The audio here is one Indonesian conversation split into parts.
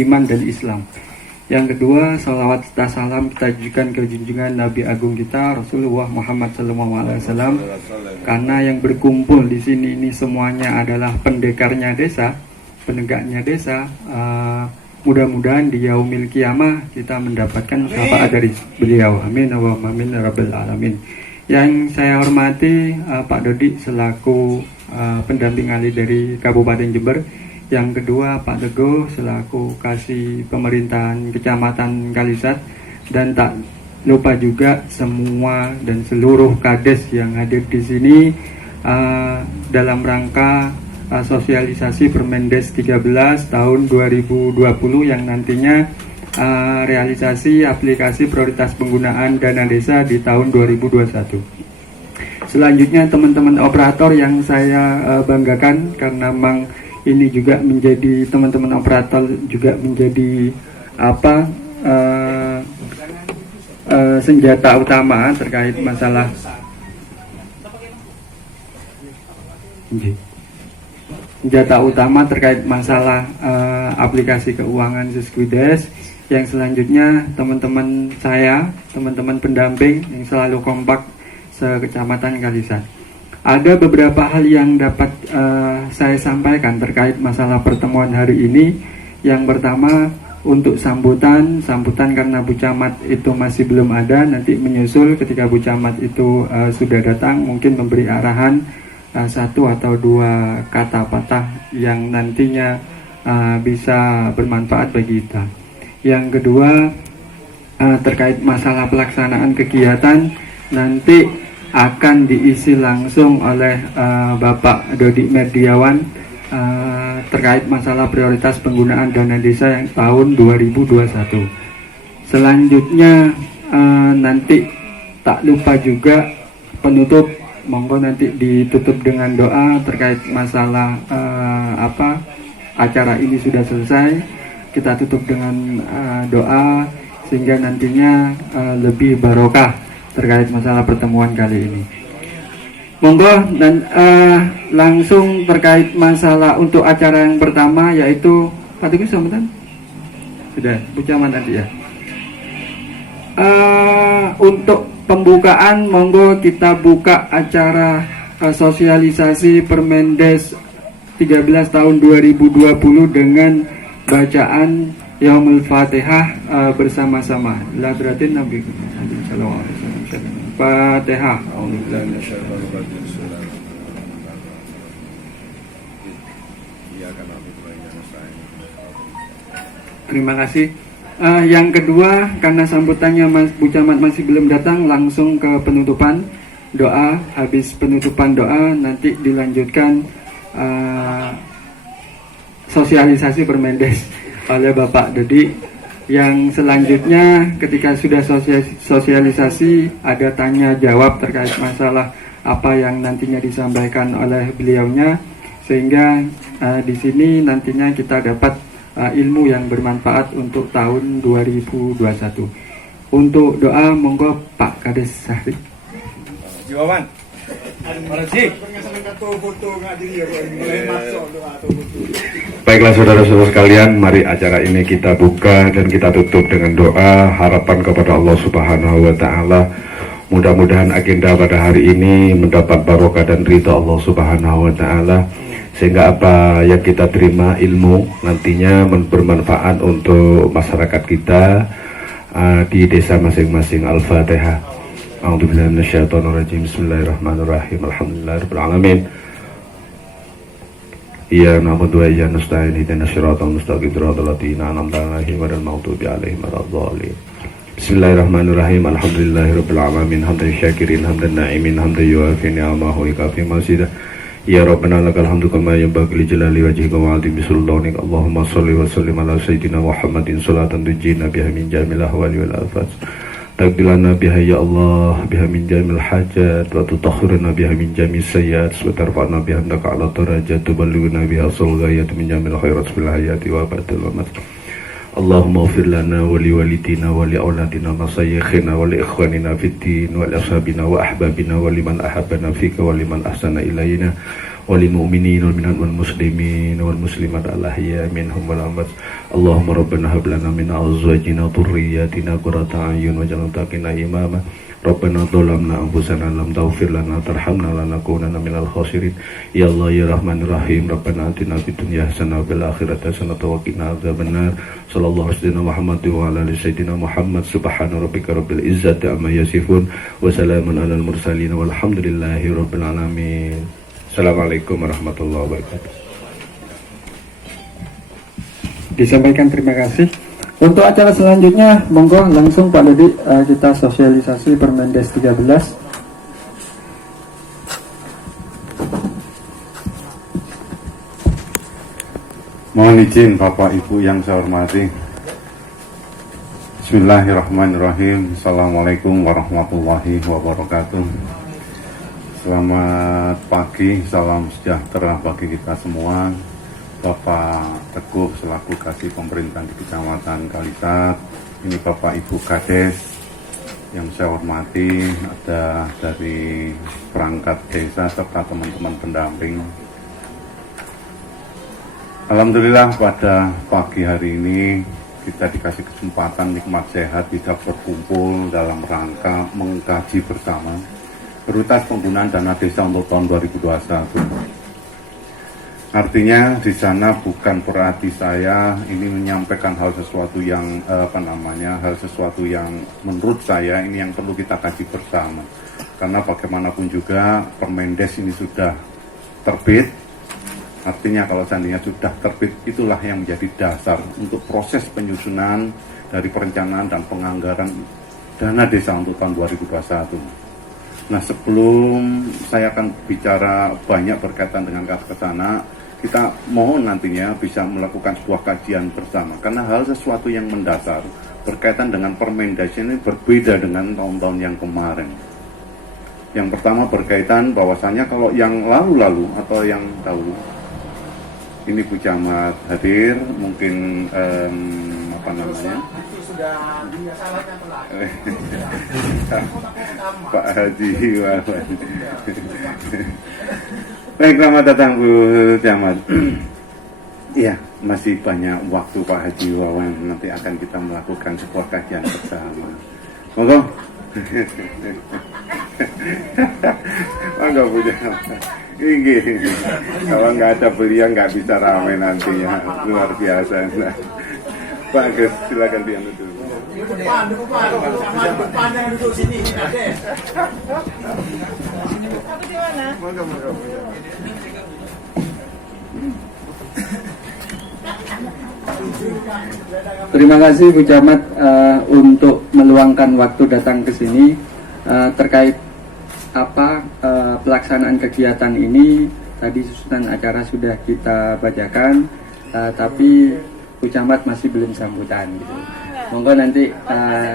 iman dan Islam. Yang kedua, salawat serta salam kita tujukan ke junjungan Nabi Agung kita Rasulullah Muhammad SAW, karena yang berkumpul di sini ini semuanya adalah pendekarnya desa, penegaknya desa. Mudah-mudahan di yaumil kiamah kita mendapatkan syafaat dari beliau. Amin Allahumma amin ya rabbal alamin. Yang saya hormati Pak Dodi selaku pendamping ahli dari Kabupaten Jember. Yang kedua Pak Teguh selaku kasih pemerintahan Kecamatan Kalisat, dan tak lupa juga semua dan seluruh kades yang hadir di sini dalam rangka sosialisasi Permendes 13 tahun 2020 yang nantinya realisasi aplikasi prioritas penggunaan dana desa di tahun 2021. Selanjutnya teman-teman operator yang saya banggakan, karena memang ini juga menjadi teman-teman operator juga menjadi senjata utama terkait masalah aplikasi keuangan Siskuides. Yang selanjutnya teman-teman saya, teman-teman pendamping yang selalu kompak sekecamatan Kalisat. Ada beberapa hal yang dapat saya sampaikan terkait masalah pertemuan hari ini. Yang pertama, untuk sambutan karena Bu Camat itu masih belum ada, nanti menyusul ketika Bu Camat itu sudah datang, mungkin memberi arahan satu atau dua kata patah yang nantinya bisa bermanfaat bagi kita. Yang kedua, terkait masalah pelaksanaan kegiatan, nanti akan diisi langsung oleh Bapak Dodi Merdiawan terkait masalah prioritas penggunaan dana desa yang tahun 2021. Selanjutnya nanti tak lupa juga penutup, monggo nanti ditutup dengan doa terkait masalah acara ini sudah selesai. Kita tutup dengan doa sehingga nantinya lebih barokah terkait masalah pertemuan kali ini. Monggo, dan langsung terkait masalah untuk acara yang pertama, yaitu Pak Teguh sambutan sudah Bu Camat nanti ya. Untuk pembukaan, monggo kita buka acara sosialisasi Permendes 13 tahun 2020 dengan bacaan Yaumul Fatihah bersama-sama. La beratin Nabi sallallahu alaihi wasallam. Fatihah. Terima kasih. Yang kedua, karena sambutannya Bu Camat masih belum datang, langsung ke penutupan doa. Habis penutupan doa nanti dilanjutkan sosialisasi Permendes oleh Bapak Dodi. Yang selanjutnya ketika sudah sosialisasi, ada tanya jawab terkait masalah apa yang nantinya disampaikan oleh beliaunya, sehingga di sini nantinya kita dapat ilmu yang bermanfaat untuk tahun 2021. Untuk doa, monggo Pak Kades Sahri. Jawaban. Baiklah saudara-saudara sekalian, mari acara ini kita buka dan kita tutup dengan doa harapan kepada Allah Subhanahu wa Ta'ala. Mudah-mudahan agenda pada hari ini mendapat barokah dan ridha Allah Subhanahu wa Ta'ala, sehingga apa yang kita terima ilmu nantinya bermanfaat untuk masyarakat kita di desa masing-masing. Al-Fatihah. A'udzubillahi minasyaitonirrajim. Bismillahirrahmanirrahim. Alhamdulillahirabbil alamin. Ya na'budu wa iyyaka nasta'in. Ihdinas siratal mustaqim. Shiratal ladzina an'amta 'alaihim ghairil maghdubi 'alaihim waladdallin. Bismillahirrahmanirrahim. Alhamdulillahirabbil alamin. Hamdan syakirin, hamdan na'imin, hamdan yuwafi ni'amahu wa yukafi mazidah. Ya Rabbana lakal hamdu kama yanbaghi li jalali wajhika wa 'azimi sultanik. Allahumma shalli wa sallim ala sayyidina Muhammadin salatan tujina biha min jamil ahwali wal afat. Takdilana biha ya Allah biha min jamil hajat wa tutakhiruna biha min jamil sayyat wa tarfa'na biha indaka ala darajat tuballighuna biha sul ghayat min jamil khairat fil hayati wa batil wa mat اللهم اغفر لنا ولوالدينا ولأولادنا ومشايخنا ولإخواننا في الدين ولأصحابنا وأحبابنا ولمن أحبنا فيك ولمن أحسن إلينا وللمؤمنين والمسلمين والمسلمات الأحياء منهم والأموات. اللهم ربنا هب لنا من أزواجنا ذرياتنا قرة أعين واجعلنا للمتقين إماما. ربنا ظلمنا أنفسنا لم تغفر لنا ترحمنا لنكونن من الخاسرين. يا الله يا رحمن الرحيم ربنا آتنا في الدنيا حسنة وفي الآخرة حسنة وقنا عذاب النار. صلى الله على سيدنا محمد وعلى آل سيدنا محمد. سبحان ربك رب العزة عما يصفون وسلام على المرسلين والحمد لله رب العالمين. Assalamualaikum warahmatullahi wabarakatuh. Disampaikan terima kasih. Untuk acara selanjutnya, monggo langsung Pak Dodi kita sosialisasi Permendes 13. Mohon izin Bapak Ibu yang saya hormati. Bismillahirrahmanirrahim. Assalamualaikum warahmatullahi wabarakatuh. Selamat pagi, salam sejahtera bagi kita semua. Bapak Teguh selaku Kasih Pemerintahan di Kecamatan Kalisat, ini Bapak Ibu Kades yang saya hormati, ada dari perangkat desa serta teman-teman pendamping. Alhamdulillah pada pagi hari ini kita dikasih kesempatan nikmat sehat bisa berkumpul dalam rangka mengkaji bersama prioritas penggunaan dana desa untuk tahun 2021. Artinya di sana bukan berarti saya ini menyampaikan hal sesuatu yang hal sesuatu yang menurut saya ini yang perlu kita kaji bersama. Karena bagaimanapun juga Permendes ini sudah terbit. Artinya kalau seandainya sudah terbit, itulah yang menjadi dasar untuk proses penyusunan dari perencanaan dan penganggaran dana desa untuk tahun 2021. Nah, sebelum saya akan bicara banyak berkaitan dengan ke sana, kita mohon nantinya bisa melakukan sebuah kajian bersama. Karena hal sesuatu yang mendasar berkaitan dengan Permendes ini berbeda dengan tahun-tahun yang kemarin. Yang pertama berkaitan bahwasanya kalau yang lalu-lalu atau yang dahulu, ini Bu Camat hadir, mungkin Pak Haji Wawan. Baik, selamat datang Bu Camat. Iya, masih banyak waktu Pak Haji Wawan, nanti akan kita melakukan sebuah kajian bersama. Monggo. Monggo Bu Camat. Ini kalau nggak ada beliau nggak bisa ramai nantinya, luar biasa. Nah, Pak Gus, silakan diambil dulu. Depan, yang duduk sini. Aku di mana? Terima kasih Bu Camat untuk meluangkan waktu datang ke sini terkait pelaksanaan kegiatan ini. Tadi susunan acara sudah kita bacakan, tapi Bu Camat masih belum sambutan gitu. Monggo nanti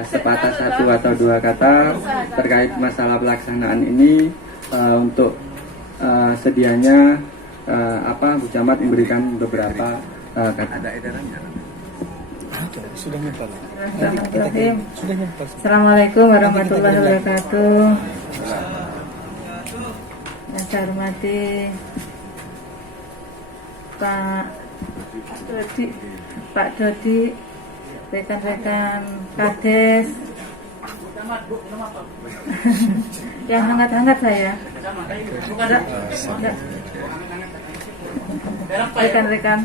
sepatah satu atau dua kata terkait masalah pelaksanaan ini, untuk sedianya Bu Camat memberikan beberapa kata. Ada edarannya. Assalamualaikum warahmatullahi wabarakatuh. Yang saya hormati Pak Dodi, rekan-rekan Kades, yang hangat-hangat saya, rekan-rekan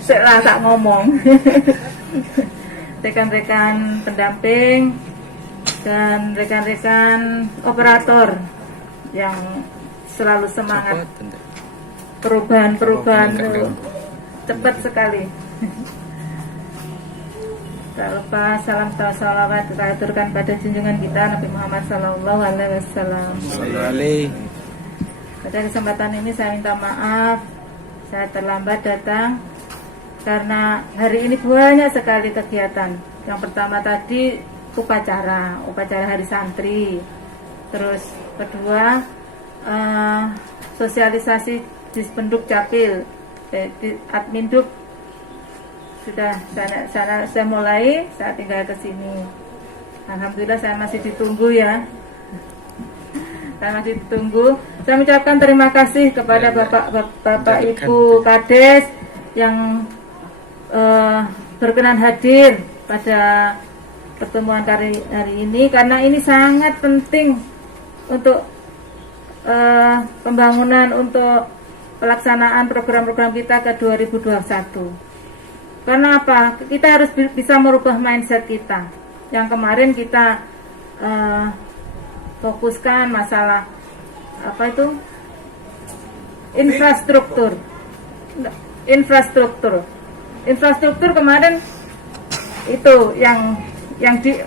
saya tak ngomong, rekan-rekan pendamping dan rekan-rekan operator yang selalu semangat perubahan cepat sekali. Tak lupa salam salawat kita aturkan pada junjungan kita Nabi Muhammad Sallallahu Alaihi Wasallam. Pada kesempatan ini saya minta maaf, saya terlambat datang karena hari ini banyak sekali kegiatan. Yang pertama tadi upacara hari santri, terus kedua sosialisasi Dispenduk Capil, di Adminduk sudah saya mulai, saya tinggal ke sini. Alhamdulillah saya masih ditunggu ya. Saya masih ditunggu. Saya mengucapkan terima kasih kepada Bapak Ibu Kades yang berkenan hadir pada pertemuan hari ini, karena ini sangat penting untuk pembangunan, untuk pelaksanaan program-program kita ke 2021. Karena apa? Kita harus bisa merubah mindset kita. Yang kemarin kita fokuskan masalah apa itu? Infrastruktur kemarin itu yang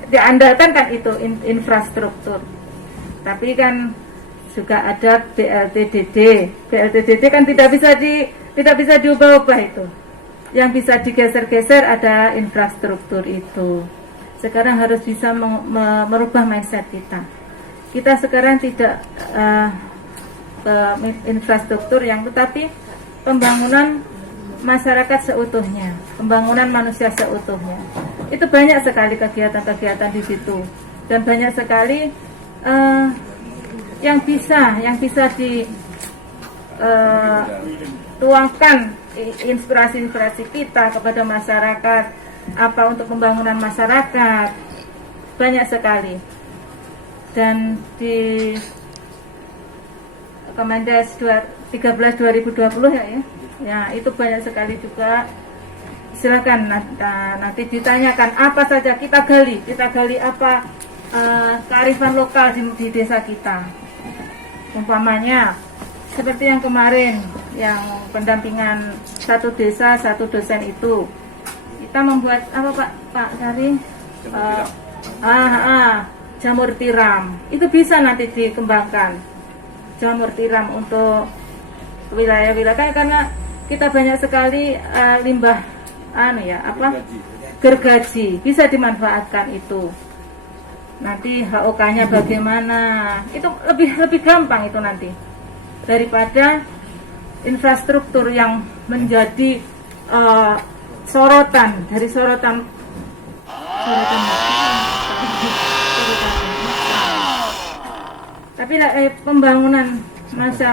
diandalkan kan itu infrastruktur. Tapi kan juga ada BLTDD kan tidak bisa diubah-ubah itu. Yang bisa digeser-geser ada infrastruktur itu. Sekarang harus bisa merubah mindset kita. Kita sekarang tidak infrastruktur yang, tetapi pembangunan masyarakat seutuhnya, pembangunan manusia seutuhnya. Itu banyak sekali kegiatan-kegiatan di situ, dan banyak sekali yang bisa dituangkan inspirasi kita kepada masyarakat, apa untuk pembangunan masyarakat, banyak sekali. Dan di Kemendes 13 2020 ya itu banyak sekali juga. Silakan nanti ditanyakan apa saja kita gali apa kearifan lokal di desa kita. Umpamanya seperti yang kemarin, yang pendampingan satu desa satu dosen itu, kita membuat apa Pak Sari? Jamur tiram. Itu bisa nanti dikembangkan. Jamur tiram untuk wilayah-wilayah, karena kita banyak sekali limbah gergaji, bisa dimanfaatkan itu. Nanti HOK-nya bagaimana? Itu lebih gampang itu nanti daripada infrastruktur yang menjadi sorotan. Tapi pembangunan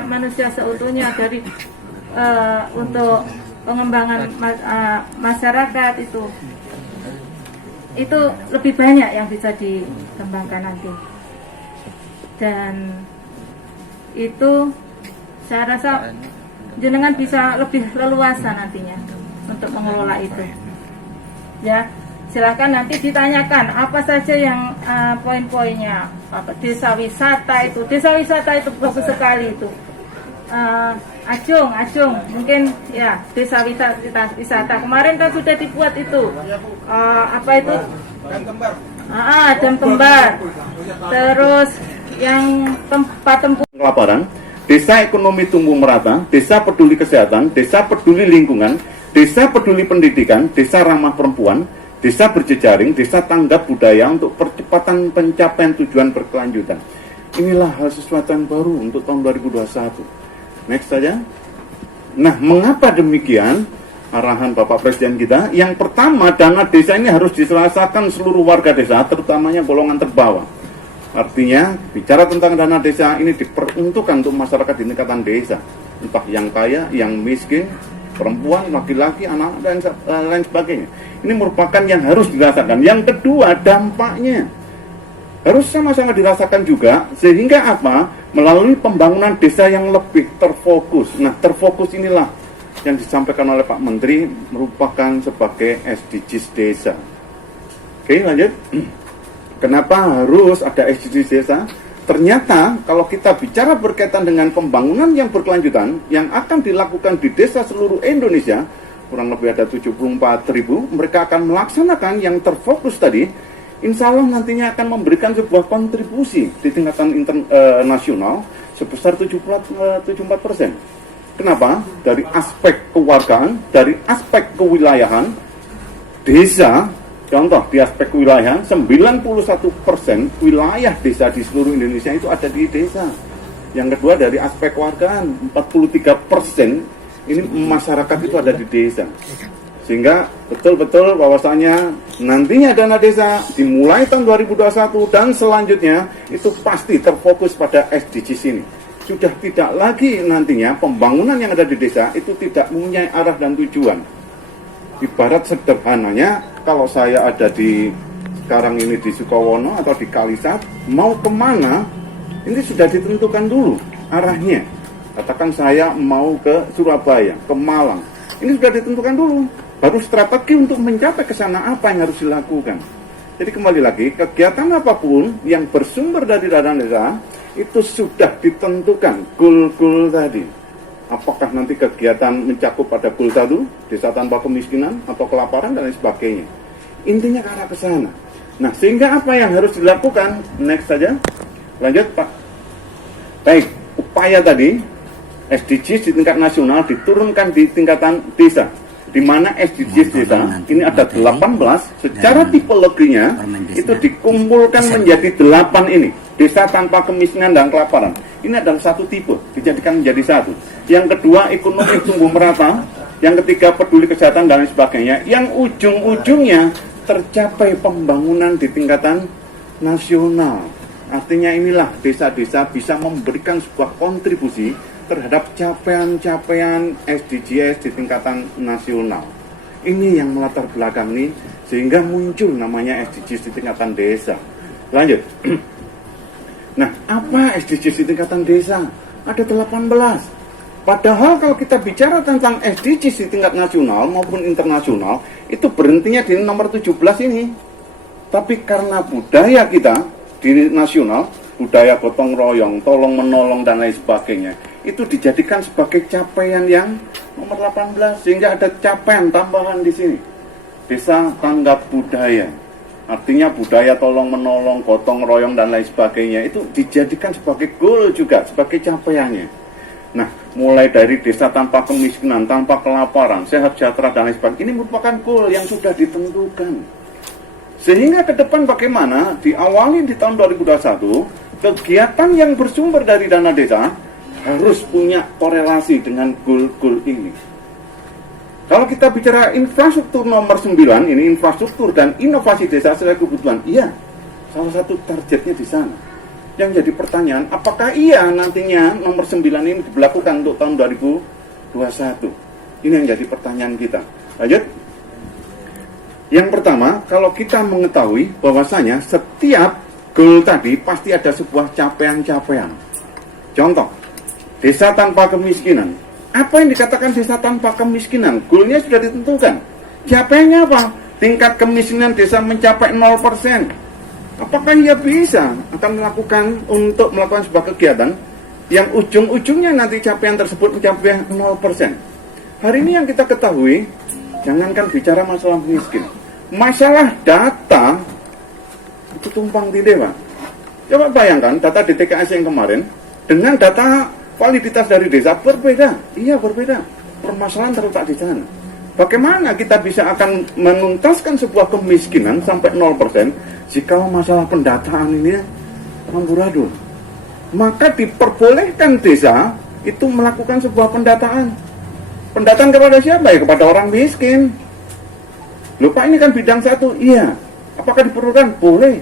manusia seutuhnya dari untuk pengembangan masyarakat itu lebih banyak yang bisa dikembangkan nanti. Dan itu saya rasa jenengan bisa lebih leluasa nantinya untuk mengelola itu. Ya, silakan nanti ditanyakan apa saja yang poin-poinnya. Desa wisata itu bagus sekali itu. Ajung mungkin ya, desa wisata kemarin kan sudah dibuat itu. Dam kembar. Terus yang tempat Laporan, desa ekonomi tumbuh merata, desa peduli kesehatan, desa peduli lingkungan, desa peduli pendidikan, desa ramah perempuan, desa berjejaring, desa tanggap budaya untuk percepatan pencapaian tujuan berkelanjutan. Inilah hal sesuatu yang baru untuk tahun 2021. Next saja. Nah, mengapa demikian? Arahan Bapak Presiden kita, yang pertama, dana desa ini harus diserasakan seluruh warga desa, terutamanya golongan terbawah. Artinya, bicara tentang dana desa ini diperuntukkan untuk masyarakat di tingkatan desa, entah yang kaya, yang miskin, perempuan, laki-laki, anak, dan lain sebagainya. Ini merupakan yang harus dirasakan. Yang kedua, dampaknya harus sama-sama dirasakan juga, sehingga apa? Melalui pembangunan desa yang lebih terfokus. Nah, terfokus inilah yang disampaikan oleh Pak Menteri merupakan sebagai SDGs desa. Oke, lanjut. Kenapa harus ada SDGs desa? Ternyata kalau kita bicara berkaitan dengan pembangunan yang berkelanjutan yang akan dilakukan di desa seluruh Indonesia, kurang lebih ada 74.000, mereka akan melaksanakan yang terfokus tadi. Insya Allah nantinya akan memberikan sebuah kontribusi di tingkatan internasional sebesar 74%. Kenapa? Dari aspek kewargaan, dari aspek kewilayahan, desa, contoh di aspek kewilayahan, 91% wilayah desa di seluruh Indonesia itu ada di desa. Yang kedua dari aspek kewargaan, 43% ini masyarakat itu ada di desa. Sehingga betul-betul bahwasanya nantinya dana desa dimulai tahun 2021 dan selanjutnya itu pasti terfokus pada SDGs ini. Sudah tidak lagi nantinya pembangunan yang ada di desa itu tidak mempunyai arah dan tujuan. Ibarat sederhananya, kalau saya ada di sekarang ini di Sukowono atau di Kalisat, mau kemana, ini sudah ditentukan dulu arahnya. Katakan saya mau ke Surabaya, ke Malang, ini sudah ditentukan dulu. Baru strategi untuk mencapai ke sana apa yang harus dilakukan. Jadi kembali lagi, kegiatan apapun yang bersumber dari dana desa itu sudah ditentukan goal-goal tadi. Apakah nanti kegiatan mencakup pada goal 1, desa tanpa kemiskinan atau kelaparan dan lain sebagainya. Intinya ke arah ke sana. Nah, sehingga apa yang harus dilakukan? Next saja. Lanjut, Pak. Baik, upaya tadi SDGs di tingkat nasional diturunkan di tingkatan desa. Di mana SDGs desa ini ada 18, secara tipologinya itu dikumpulkan menjadi 8 ini. Desa tanpa kemiskinan dan kelaparan. Ini adalah satu tipe, dijadikan menjadi satu. Yang kedua, ekonomi tumbuh merata. Yang ketiga, peduli kesehatan dan lain sebagainya. Yang ujung-ujungnya tercapai pembangunan di tingkatan nasional. Artinya inilah desa-desa bisa memberikan sebuah kontribusi terhadap capaian-capaian SDGs di tingkatan nasional. Ini yang melatar belakangi sehingga muncul namanya SDGs di tingkatan desa. Lanjut. Nah, apa SDGs di tingkatan desa? Ada 18. Padahal kalau kita bicara tentang SDGs di tingkat nasional maupun internasional, itu berhentinya di nomor 17 ini. Tapi karena budaya kita di nasional, budaya gotong royong, tolong menolong dan lain sebagainya, itu dijadikan sebagai capaian yang nomor 18, sehingga ada capaian tambahan di sini. Desa tanggap budaya. Artinya budaya tolong menolong, gotong royong dan lain sebagainya itu dijadikan sebagai goal juga, sebagai capaiannya. Nah, mulai dari desa tanpa kemiskinan, tanpa kelaparan, sehat sejahtera dan lain sebagainya, ini merupakan goal yang sudah ditentukan. Sehingga ke depan bagaimana diawali di tahun 2021, kegiatan yang bersumber dari dana desa harus punya korelasi dengan goal-goal ini. Kalau kita bicara infrastruktur nomor 9, ini infrastruktur dan inovasi desa sesuai kebutuhan, iya, salah satu targetnya di sana. Yang jadi pertanyaan, apakah iya nantinya nomor 9 ini diberlakukan untuk tahun 2021? Ini yang jadi pertanyaan kita. Lanjut. Yang pertama, kalau kita mengetahui bahwasanya setiap goal tadi pasti ada sebuah capaian-capaian. Contoh, desa tanpa kemiskinan. Apa yang dikatakan desa tanpa kemiskinan? Goalnya sudah ditentukan. Capaiannya apa? Tingkat kemiskinan desa mencapai 0%. Apakah ia bisa akan melakukan sebuah kegiatan yang ujung-ujungnya nanti capaian tersebut mencapai 0%? Hari ini yang kita ketahui, jangankan bicara masalah miskin, masalah data itu tumpang tindih, Pak. Coba bayangkan data di TKS yang kemarin dengan data validitas dari desa berbeda. Iya, berbeda. Permasalahan terletak di sana. Bagaimana kita bisa akan menuntaskan sebuah kemiskinan sampai 0% jika masalah pendataan ini amburadul? Maka diperbolehkan desa itu melakukan sebuah pendataan. Pendataan kepada siapa? Ya, kepada orang miskin. Loh Pak, ini kan bidang 1. Iya. Apakah diperlukan? Boleh.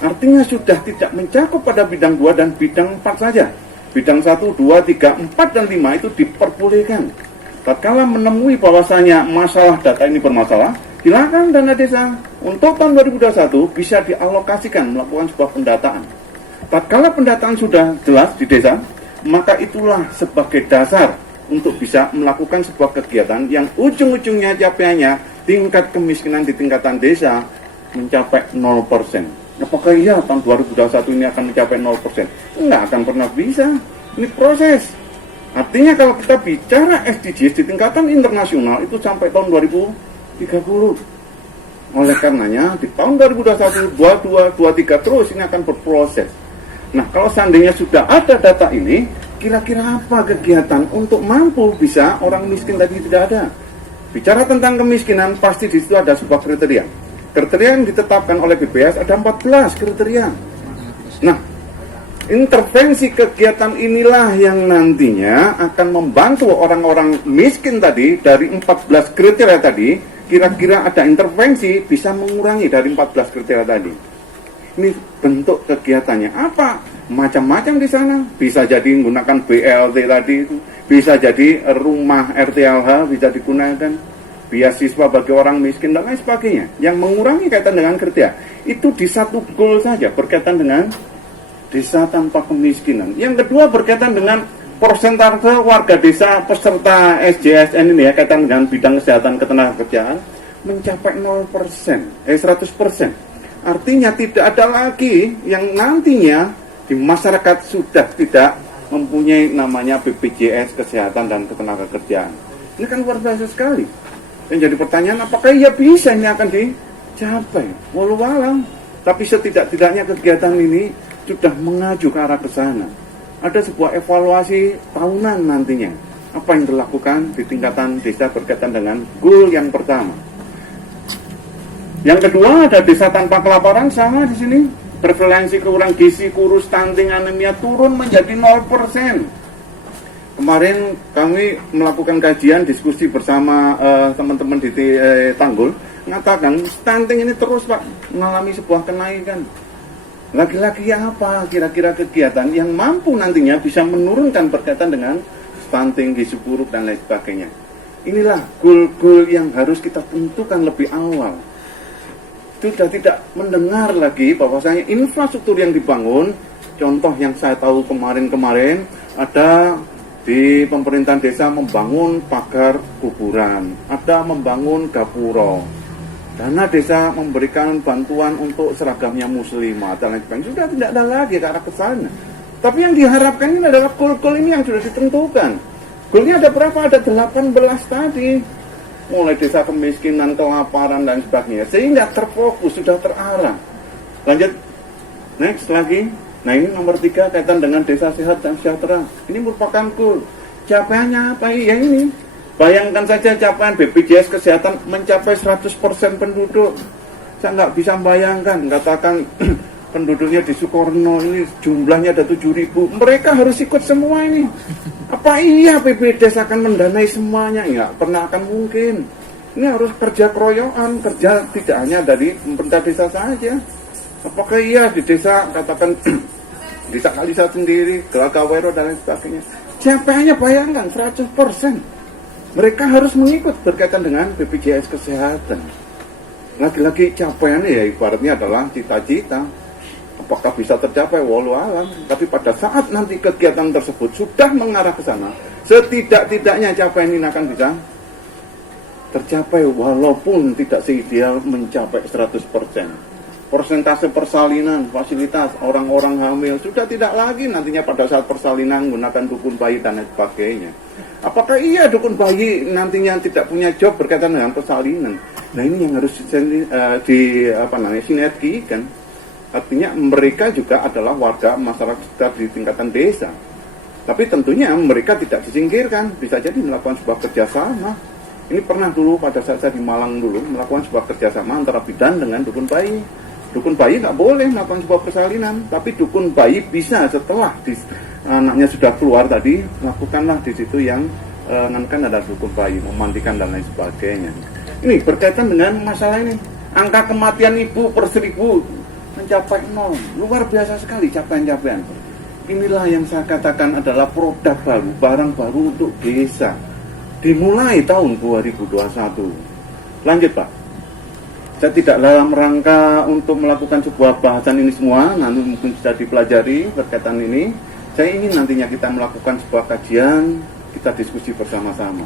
Artinya sudah tidak mencakup pada bidang 2 dan bidang 4 saja. Bidang 1, 2, 3, 4, dan 5 itu diperbolehkan. Tatkala menemui bahwasanya masalah data ini bermasalah, silakan dana desa untuk tahun 2021 bisa dialokasikan melakukan sebuah pendataan. Tatkala pendataan sudah jelas di desa, maka itulah sebagai dasar untuk bisa melakukan sebuah kegiatan yang ujung-ujungnya capaiannya tingkat kemiskinan di tingkatan desa mencapai 0%. Apakah iya tahun 2021 ini akan mencapai 0%? Enggak akan pernah bisa. Ini proses. Artinya kalau kita bicara SDGs di tingkatan internasional itu sampai tahun 2030. Oleh karenanya di tahun 2021, 22, 23 terus ini akan berproses. Nah, kalau seandainya sudah ada data ini, kira-kira apa kegiatan untuk mampu bisa orang miskin tadi tidak ada? Bicara tentang kemiskinan, pasti di situ ada sebuah kriteria. Kriteria yang ditetapkan oleh BPS ada 14 kriteria. Nah, Intervensi kegiatan inilah yang nantinya akan membantu orang-orang miskin tadi dari 14 kriteria tadi, kira-kira ada intervensi bisa mengurangi dari 14 kriteria tadi. Ini bentuk kegiatannya apa? Macam-macam di sana. Bisa jadi menggunakan BLT tadi itu, bisa jadi rumah RTLH bisa digunakan, beasiswa bagi orang miskin dan lain sebagainya. Yang mengurangi kaitan dengan kriteria itu di satu goal saja berkaitan dengan desa tanpa kemiskinan. Yang kedua berkaitan dengan persentase warga desa peserta SJSN ini ya, kaitan dengan bidang kesehatan ketenagakerjaan mencapai 100%. Artinya tidak ada lagi yang nantinya di masyarakat sudah tidak mempunyai namanya BPJS kesehatan dan ketenagakerjaan. Ini kan luar biasa sekali. Yang jadi pertanyaan, apakah ia bisa ini akan dicapai? Walau alam. Tapi setidak-tidaknya kegiatan ini sudah mengaju ke arah ke sana. Ada sebuah evaluasi tahunan nantinya. Apa yang dilakukan di tingkatan desa berkaitan dengan goal yang pertama. Yang kedua ada desa tanpa kelaparan sama di sini. Prevalensi kurang gizi, kurus, stunting, anemia turun menjadi 0%. Kemarin kami melakukan kajian diskusi bersama teman-teman di Tanggul, mengatakan stunting ini terus Pak mengalami sebuah kenaikan. Lagi-lagi apa kira-kira kegiatan yang mampu nantinya bisa menurunkan berkaitan dengan stunting, gizi buruk dan lain sebagainya. Inilah goal-goal yang harus kita tentukan lebih awal. Sudah tidak mendengar lagi bahwasanya infrastruktur yang dibangun, contoh yang saya tahu kemarin-kemarin ada di pemerintahan desa membangun pagar kuburan, ada membangun gapura. Dana desa memberikan bantuan untuk seragamnya muslimah dan lain sebagainya. Sudah tidak ada lagi ke arah ke sana. Tapi yang diharapkan ini adalah goal-goal ini yang sudah ditentukan. Goalnya ada berapa? Ada 18 tadi. Mulai desa kemiskinan, kelaparan dan sebagainya. Sehingga terfokus, sudah terarah. Lanjut. Next lagi. Nah ini nomor 3 kaitan dengan desa sehat dan sejahtera. Ini merupakan goal. Capaiannya apa? Ya ini. Bayangkan saja capaian BPJS Kesehatan mencapai 100% penduduk. Saya nggak bisa bayangkan, katakan penduduknya di Sukorno ini jumlahnya ada 7.000. Mereka harus ikut semua ini. Apa iya BPJS akan mendanai semuanya? Nggak pernah akan mungkin. Ini harus kerja keroyokan, kerja tidak hanya dari pemerintah desa saja. Apakah iya di desa, katakan desa Kalisa sendiri, Gelagawero dan lain sebagainya. Capaiannya bayangkan 100%. Mereka harus mengikut berkaitan dengan BPJS Kesehatan. Lagi-lagi capaiannya ya ibaratnya adalah cita-cita. Apakah bisa tercapai? Walau alam. Tapi pada saat nanti kegiatan tersebut sudah mengarah ke sana, setidak-tidaknya capaian ini akan bisa tercapai walaupun tidak seideal mencapai 100%. Persentase persalinan, fasilitas orang-orang hamil sudah tidak lagi nantinya pada saat persalinan menggunakan dukun bayi dan lain sebagainya. Apakah iya dukun bayi nantinya tidak punya job berkaitan dengan persalinan? Nah ini yang harus sinergikan. Artinya mereka juga adalah warga masyarakat di tingkatan desa. Tapi tentunya mereka tidak disingkirkan, bisa jadi melakukan sebuah kerjasama. Ini pernah dulu pada saat saya di Malang dulu melakukan sebuah kerjasama antara bidan dengan dukun bayi. Dukun bayi nggak boleh melakukan sebuah persalinan, tapi dukun bayi bisa setelah anaknya sudah keluar tadi, lakukanlah di situ yang kan ada dukun bayi, memandikan dan lain sebagainya. Ini berkaitan dengan masalah ini. Angka kematian ibu per 1000 mencapai 0. Luar biasa sekali capaian-capaian. Inilah yang saya katakan adalah produk baru, barang baru untuk desa. Dimulai tahun 2021. Lanjut Pak. Saya tidak dalam rangka untuk melakukan sebuah bahasan ini semua, nanti mungkin bisa dipelajari berkaitan ini. Saya ingin nantinya kita melakukan sebuah kajian, kita diskusi bersama-sama.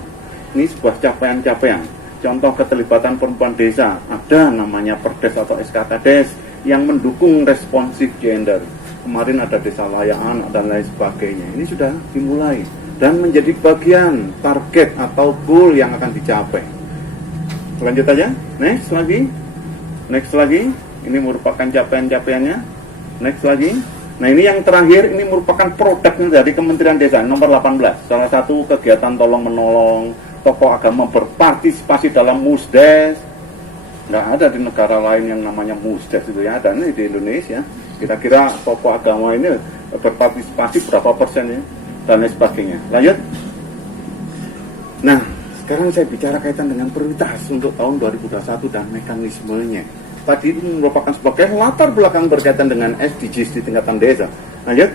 Ini sebuah capaian-capaian. Contoh keterlibatan perempuan desa, ada namanya Perdes atau SKKDes yang mendukung responsif gender. Kemarin ada desa layakan dan lain sebagainya. Ini sudah dimulai dan menjadi bagian target atau goal yang akan dicapai. Lanjut aja, next lagi, ini merupakan capaian-capaiannya. Next lagi. Nah ini yang terakhir, ini merupakan produknya dari Kementerian Desa nomor 18. Salah satu kegiatan tolong menolong, tokoh agama berpartisipasi dalam musdes. Nggak ada di negara lain yang namanya musdes itu ya, ada nih di Indonesia. Kira-kira tokoh agama ini berpartisipasi berapa persennya dan lain sebagainya. Lanjut. Nah, sekarang saya bicara kaitan dengan prioritas untuk tahun 2021 dan mekanismenya. Tadi itu merupakan sebagai latar belakang berkaitan dengan SDGs di tingkatan desa. Lanjut.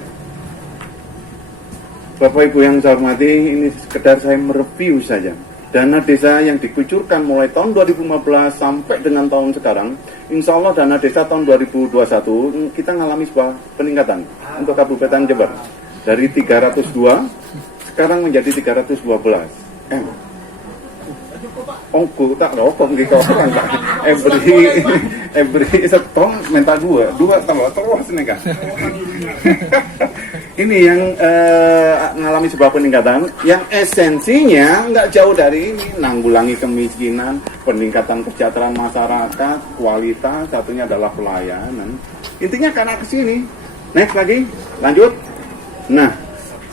Bapak Ibu yang saya hormati, ini sekedar saya mereview saja. Dana desa yang dikucurkan mulai tahun 2015 sampai dengan tahun sekarang, insya Allah dana desa tahun 2021 kita mengalami sebuah peningkatan untuk Kabupaten Jember. Dari 302 sekarang menjadi 312 M. Ongku tak rokok nggih orang tak. Every setong minta dua terus nih kan. Ini yang mengalami sebuah peningkatan yang esensinya nggak jauh dari ini, nanggulangi kemiskinan, peningkatan kesejahteraan masyarakat, kualitas, satunya adalah pelayanan. Intinya karena kesini. Next lagi, lanjut. Nah,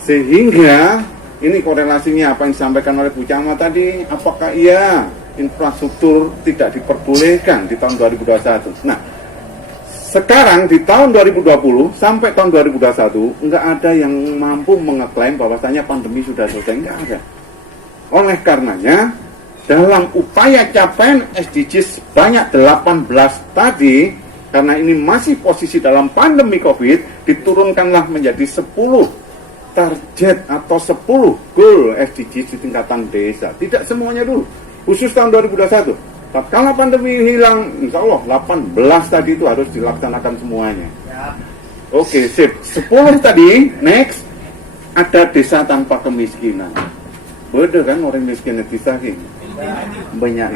sehingga ini korelasinya apa yang disampaikan oleh Bu Camat tadi, apakah iya infrastruktur tidak diperbolehkan di tahun 2021? Nah, sekarang di tahun 2020 sampai tahun 2021 nggak ada yang mampu mengeklaim bahwasanya pandemi sudah selesai, nggak ada. Oleh karenanya, dalam upaya capaian SDGs banyak 18 tadi, karena ini masih posisi dalam pandemi COVID, diturunkanlah menjadi 10 target atau 10 goal SDGs di tingkatan desa. Tidak semuanya dulu, khusus tahun 2021. Kalau pandemi hilang, insya Allah 18 tadi itu harus dilaksanakan semuanya. Oke, sip. 10 tadi, next. Ada desa tanpa kemiskinan. Beda kan orang miskin di saking. Banyak.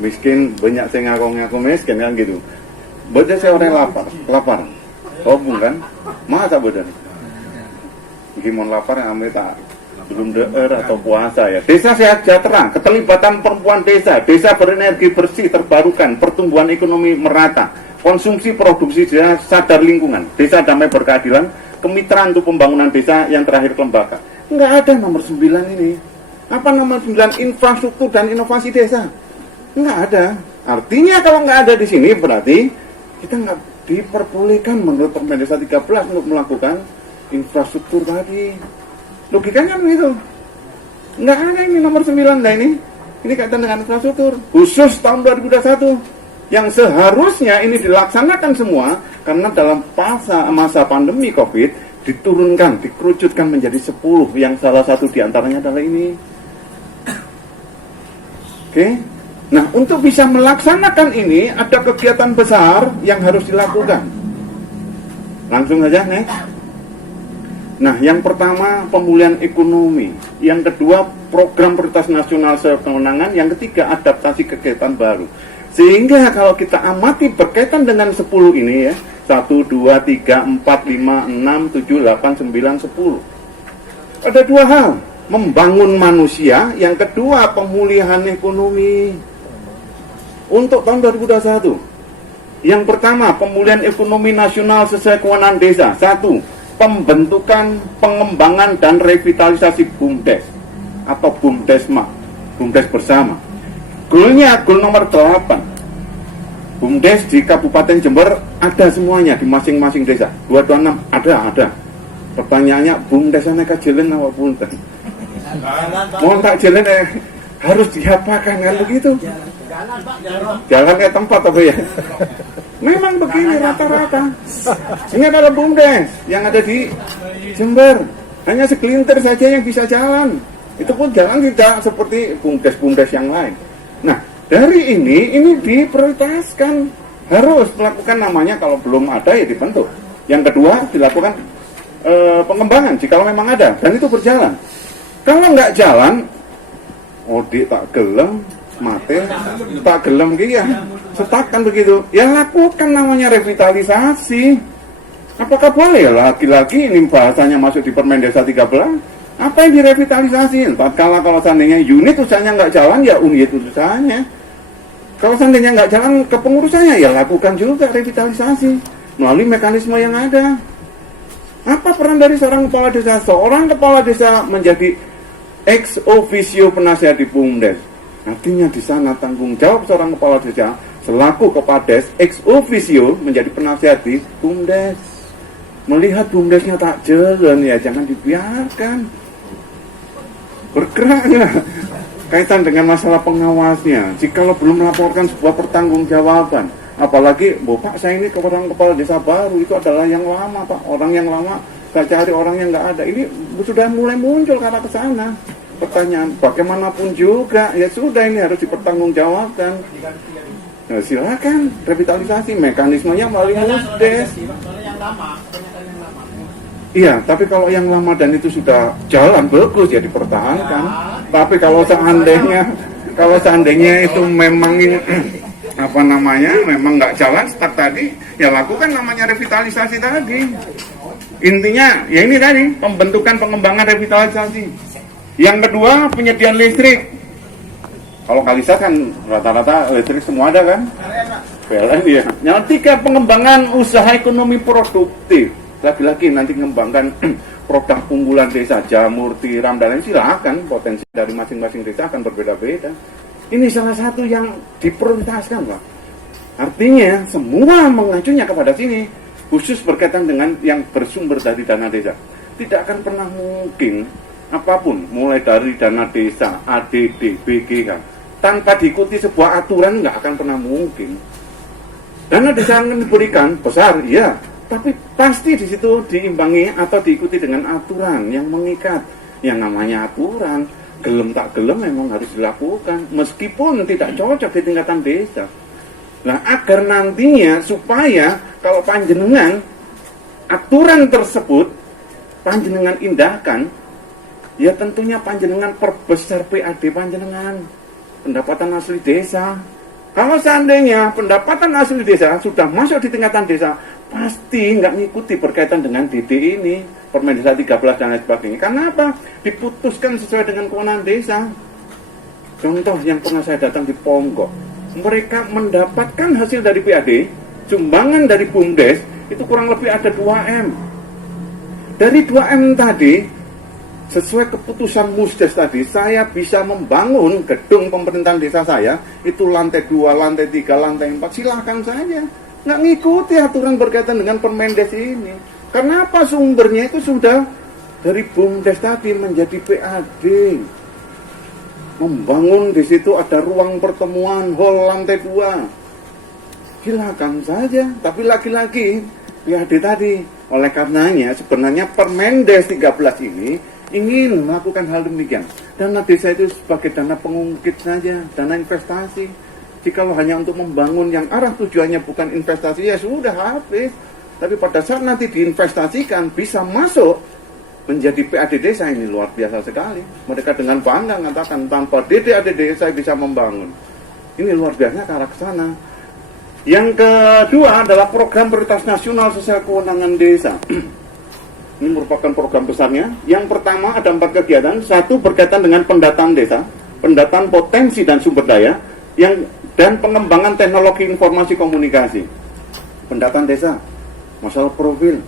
Miskin, banyak saya ngaku-ngaku miskin kan gitu. Beda saya orang lapar. Oh bukan? Masa beda? Gimana lapar yang ambil tak? Belum atau puasa ya. Desa sehat sejahtera, keterlibatan perempuan desa, desa berenergi bersih terbarukan, pertumbuhan ekonomi merata, konsumsi produksi desa sadar lingkungan, desa damai berkeadilan, kemitraan untuk pembangunan desa yang terakhir lembaga. Enggak ada nomor 9 ini. Apa nomor 9? Infrastruktur dan inovasi desa. Enggak ada. Artinya kalau enggak ada di sini berarti kita enggak diperbolehkan menurut Permen Desa 13 untuk melakukan infrastruktur tadi. Logikanya begitu. Nggak ada ini nomor 9 lah ini. Ini kaitan dengan infrastruktur. Khusus tahun 2021. Yang seharusnya ini dilaksanakan semua. Karena dalam masa pandemi COVID, diturunkan, dikerucutkan menjadi 10. Yang salah satu diantaranya adalah ini. Oke. Nah, untuk bisa melaksanakan ini, ada kegiatan besar yang harus dilakukan. Langsung saja, nih. Nah, yang pertama pemulihan ekonomi, yang kedua program prioritas nasional kewenangan, yang ketiga adaptasi kegiatan baru. Sehingga kalau kita amati berkaitan dengan 10 ini ya, 1, 2, 3, 4, 5, 6, 7, 8, 9, 10. Ada dua hal, membangun manusia, yang kedua pemulihan ekonomi. Untuk tahun 2021, yang pertama pemulihan ekonomi nasional sesuai kewenangan desa. 1. Pembentukan, pengembangan, dan revitalisasi BUMDes atau BUMDesma, BUMDes bersama. Goalnya, goal nomor 8. BUMDes di Kabupaten Jember ada semuanya di masing-masing desa. 226 ada. Pertanyaannya, BUMDesnya kejelen apa punten? Mohon tak jelen harus diapakan kan begitu? Jalan ke tempat apa ya? Memang begini rata-rata. Ini adalah BUMDes yang ada di Jember. Hanya segelintir saja yang bisa jalan. Itu pun jalan tidak seperti BUMDes yang lain. Nah, dari ini diprioritaskan. Harus melakukan namanya, kalau belum ada ya dibentuk. Yang kedua, dilakukan pengembangan jika memang ada. Dan itu berjalan. Kalau nggak jalan, tak gelem, mate, tak gelem gitu ya. Setakan begitu, ya lakukan namanya revitalisasi. Apakah boleh lagi-lagi ini bahasanya masuk di Permen Desa 13? Apa yang direvitalisasi? Tatkala kalau seandainya unit usahanya nggak jalan, ya unit usahanya. Kalau seandainya nggak jalan kepengurusannya, ya lakukan juga revitalisasi melalui mekanisme yang ada. Apa peran dari seorang kepala desa? Seorang kepala desa menjadi ex officio penasihat di BUMDes. Artinya di sana tanggung jawab seorang kepala desa selaku Kepades ex officio menjadi penasihat di BUMDes. Melihat BUMDesnya tak jalan, ya jangan dibiarkan. Bergeraklah kaitan dengan masalah pengawasnya. Jikalau belum melaporkan sebuah pertanggungjawaban, apalagi, Bapak saya ini kepala desa baru, itu adalah yang lama Pak, orang yang lama, saya cari orang yang nggak ada. Ini sudah mulai muncul karena ke sana. Pertanyaan, bagaimanapun juga, ya sudah ini harus dipertanggungjawabkan. Nah, silakan revitalisasi, mekanismenya melalui BUMDes. Iya, tapi kalau yang lama dan itu sudah jalan bagus ya dipertahankan. Tapi kalau seandainya itu memang memang nggak jalan start tadi, ya lakukan namanya revitalisasi tadi. Intinya ya ini tadi, pembentukan pengembangan revitalisasi. Yang kedua, penyediaan listrik. Kalau Kalisa kan rata-rata listrik semua ada kan? PLN ya. Yang ketiga, pengembangan usaha ekonomi produktif. Lagi-lagi nanti mengembangkan produk unggulan desa, jamur, tiram, dan lain, silakan. Potensi dari masing-masing desa akan berbeda-beda. Ini salah satu yang diprioritaskan, Pak. Artinya semua mengacunya kepada sini, khusus berkaitan dengan yang bersumber dari dana desa. Tidak akan pernah mungkin apapun, mulai dari dana desa, ADD, BGK, tanpa diikuti sebuah aturan nggak akan pernah mungkin. Dana desa yang diberikan besar, iya, tapi pasti di situ diimbangi atau diikuti dengan aturan yang mengikat. Yang namanya aturan, gelem tak gelem memang harus dilakukan, meskipun tidak cocok di tingkatan desa. Nah, agar nantinya supaya kalau panjenengan aturan tersebut panjenengan indahkan, ya tentunya panjenengan perbesar PAD panjenengan, pendapatan asli desa. Kalau seandainya pendapatan asli desa sudah masuk di tingkatan desa, pasti nggak ngikuti berkaitan dengan DD ini, Permendesa 13 dan lain sebagainya. Karena apa? Diputuskan sesuai dengan kewenangan desa. Contoh yang pernah saya datang di Ponggok, mereka mendapatkan hasil dari PAD, sumbangan dari BUMDes, itu kurang lebih ada 2M. Dari 2M tadi, sesuai keputusan Musdes tadi, saya bisa membangun gedung pemerintahan desa saya, itu lantai 2, lantai 3, lantai 4, silahkan saja. Nggak ngikuti aturan berkaitan dengan Permendes ini. Karena apa? Sumbernya itu sudah dari BUMDes tadi menjadi PAD. Membangun di situ ada ruang pertemuan, hall lantai 2. Silakan saja, tapi lagi-lagi PAD tadi. Oleh karenanya sebenarnya Permendes 13 ini ingin melakukan hal demikian. Dana desa itu sebagai dana pengungkit saja, dana investasi. Jikalau hanya untuk membangun yang arah tujuannya bukan investasi, ya sudah habis. Tapi pada saat nanti diinvestasikan bisa masuk menjadi PAD desa, ini luar biasa sekali. Mereka dengan bangga mengatakan tanpa DD ADD saya bisa membangun. Ini luar biasa ke arah ke sana. Yang kedua adalah program prioritas nasional sesuai kewenangan desa. Ini merupakan program besarnya. Yang pertama ada 4 kegiatan. 1 berkaitan dengan pendataan desa, pendataan potensi dan sumber daya, dan pengembangan teknologi informasi komunikasi. Pendataan desa, masalah profil.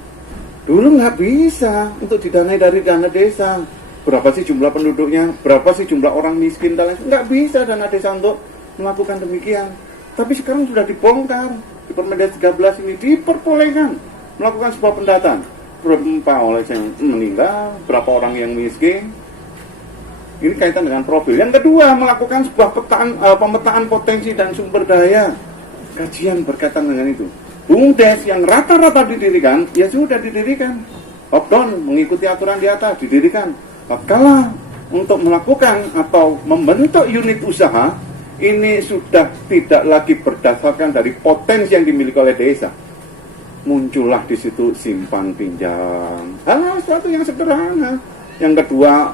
Dulu nggak bisa untuk didanai dari dana desa. Berapa sih jumlah penduduknya, berapa sih jumlah orang miskin, dan lain. Nggak bisa dana desa untuk melakukan demikian. Tapi sekarang sudah dibongkar. Di Permendes 13 ini diperbolehkan melakukan sebuah pendataan. Berapa oleh yang meninggal, berapa orang yang miskin. Ini kaitan dengan profil. Yang kedua, melakukan sebuah pemetaan potensi dan sumber daya. Kajian berkaitan dengan itu. BUMDes yang rata-rata didirikan, ya sudah didirikan. Top-down, mengikuti aturan di atas, didirikan. Tatkala untuk melakukan atau membentuk unit usaha, ini sudah tidak lagi berdasarkan dari potensi yang dimiliki oleh desa. Muncullah di situ simpan pinjam, sesuatu yang sederhana. Yang kedua,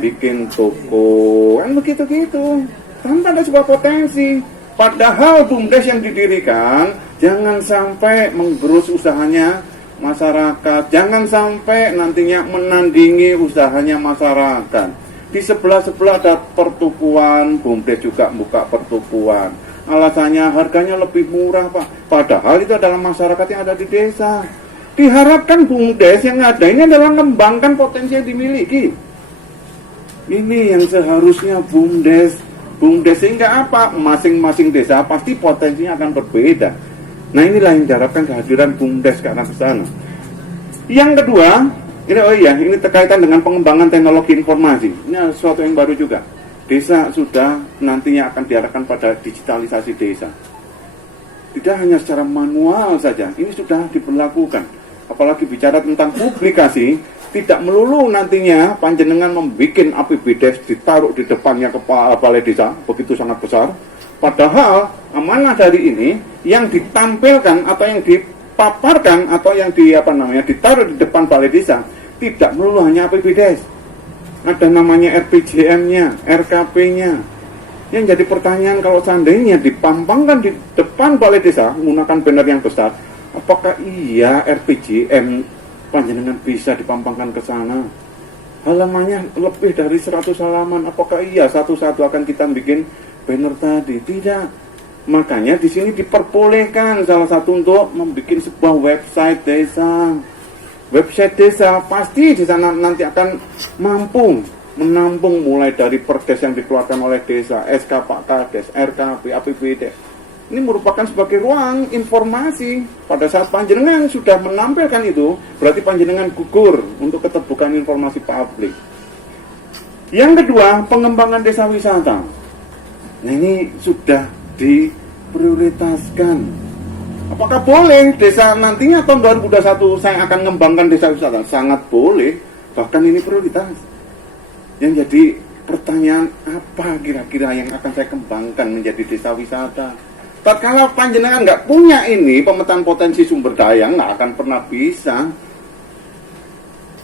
bikin toko, kan begitu-gitu, tanpa ada sebuah potensi. Padahal BUMDes yang didirikan jangan sampai menggerus usahanya masyarakat, jangan sampai nantinya menandingi usahanya masyarakat. Di sebelah-sebelah ada pertukuan, BUMDes juga buka pertukuan. Alasannya harganya lebih murah, Pak. Padahal itu adalah masyarakat yang ada di desa. Diharapkan BUMDes yang ada ini adalah mengembangkan potensi yang dimiliki. Ini yang seharusnya BUMDes sehingga apa? Masing-masing desa pasti potensinya akan berbeda. Nah inilah yang diharapkan kehadiran BUMDes ke arah sana. Yang kedua, ini terkaitan dengan pengembangan teknologi informasi. Ini sesuatu yang baru juga. Desa sudah nantinya akan diarahkan pada digitalisasi desa. Tidak hanya secara manual saja, ini sudah diberlakukan. Apalagi bicara tentang publikasi, tidak melulu nantinya panjenengan membuat APBDes ditaruh di depannya kepala balai desa, begitu sangat besar. Padahal amanah dari ini yang ditampilkan atau yang dipaparkan atau yang ditaruh di depan balai desa tidak melulu hanya APBDes. Ada namanya RPJM-nya, RKP-nya. Yang jadi pertanyaan, kalau seandainya dipampangkan di depan balai desa menggunakan banner yang besar, apakah iya RPJM panjenengan bisa dipampangkan ke sana? Halamannya lebih dari 100 halaman. Apakah iya satu-satu akan kita bikin banner tadi? Tidak. Makanya di sini diperbolehkan salah satu untuk membuat sebuah website desa. Website desa pasti di sana nanti akan mampu menampung mulai dari perdes yang dikeluarkan oleh desa, SK Pak Kades, RKP, APBD. Ini merupakan sebagai ruang informasi. Pada saat panjenengan sudah menampilkan itu, berarti panjenengan gugur untuk keterbukaan informasi publik. Yang kedua, pengembangan desa wisata. Nah, ini sudah diprioritaskan. Apakah boleh desa nantinya tahun 2021 saya akan mengembangkan desa wisata? Sangat boleh, bahkan ini prioritas. Yang jadi pertanyaan, apa kira-kira yang akan saya kembangkan menjadi desa wisata? Tatkala panjenengan nggak punya ini pemetaan potensi sumber daya, nggak akan pernah bisa.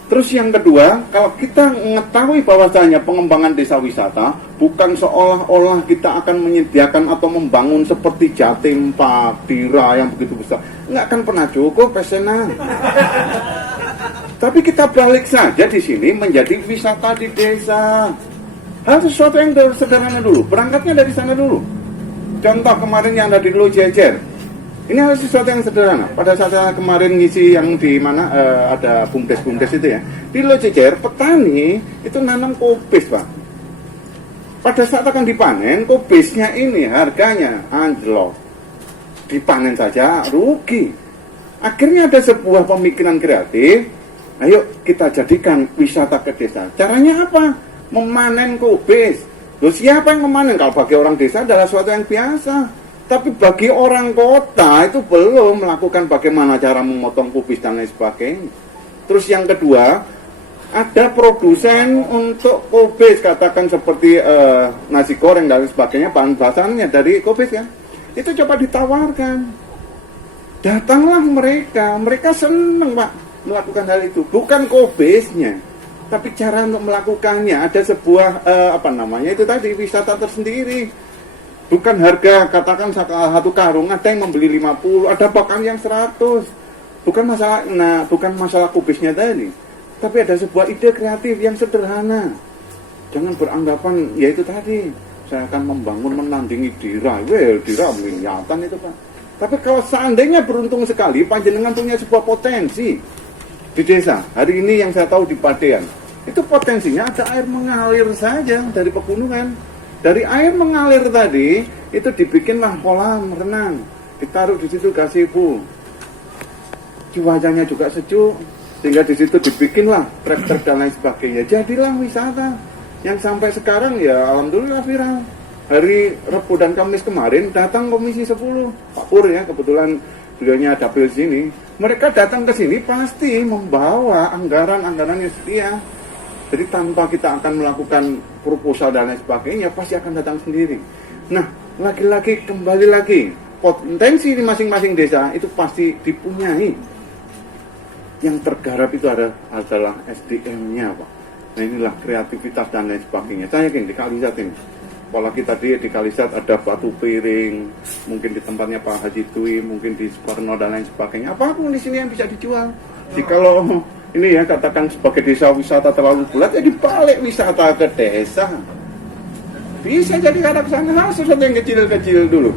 Terus yang kedua, kalau kita mengetahui bahwasanya pengembangan desa wisata bukan seolah-olah kita akan menyediakan atau membangun seperti Jatim Park, Dira yang begitu besar, nggak akan pernah cukup pesanan. Tapi kita balik saja di sini menjadi wisata di desa. Hal sesuatu yang sederhana dulu, berangkatnya dari sana dulu. Contoh kemarin yang ada di Lo Jejer. Ini harus sesuatu yang sederhana. Pada saat saya kemarin ngisi yang di mana ada bumdes-bumdes itu ya. Di Lo Jejer, petani itu nanam kubis, Pak. Pada saat akan dipanen, kubisnya ini harganya anjlok. Dipanen saja rugi. Akhirnya ada sebuah pemikiran kreatif. Ayo kita jadikan wisata ke desa. Caranya apa? Memanen kubis. Loh, siapa yang memanen? Kalau bagi orang desa adalah sesuatu yang biasa. Tapi bagi orang kota itu belum melakukan bagaimana cara memotong kubis dan lain sebagainya. Terus yang kedua, ada produsen untuk kubis, katakan seperti nasi goreng dan lain sebagainya, bahan bahannya dari kubis ya. Itu coba ditawarkan. Datanglah mereka senang Pak melakukan hal itu. Bukan kubisnya, tapi cara untuk melakukannya. Ada sebuah itu tadi wisata tersendiri. Bukan harga, katakan satu karung ada yang membeli 50, ada bahkan yang 100. Bukan masalah kubisnya tadi, tapi ada sebuah ide kreatif yang sederhana. Jangan beranggapan ya itu tadi saya akan membangun menandingi Dira. Dira miliatan itu Pak. Tapi kalau seandainya beruntung sekali panjenengan punya sebuah potensi di desa. Hari ini yang saya tahu di Padean, itu potensinya ada air mengalir saja dari pegunungan. Dari air mengalir tadi itu dibikinlah kolam renang, ditaruh di situ gazebo. Cuacanya juga sejuk, sehingga di situ dibikinlah trek-trek dan lain sebagainya. Jadilah wisata yang sampai sekarang ya alhamdulillah viral. Hari Rabu dan Kamis kemarin datang Komisi 10, Pak Pur ya, kebetulan beliaunya dapil sini. Mereka datang ke sini pasti membawa anggaran-anggaran yang setia. Jadi tanpa kita akan melakukan proposal dan lain sebagainya, pasti akan datang sendiri. Nah, lagi-lagi kembali lagi, potensi di masing-masing desa itu pasti dipunyai. Yang tergarap itu adalah SDM-nya, Pak. Nah, inilah kreativitas dan lain sebagainya. Saya yakin di Kalisat ini, apalagi tadi di Kalisat ada batu piring, mungkin di tempatnya Pak Haji Dwi, mungkin di Suparno dan lain sebagainya. Apapun di sini yang bisa dijual. Jikalau ini ya katakan sebagai desa wisata terlalu bulat, ya dibalik wisata ke desa. Bisa jadi ada kesana sesuatu yang kecil-kecil dulu.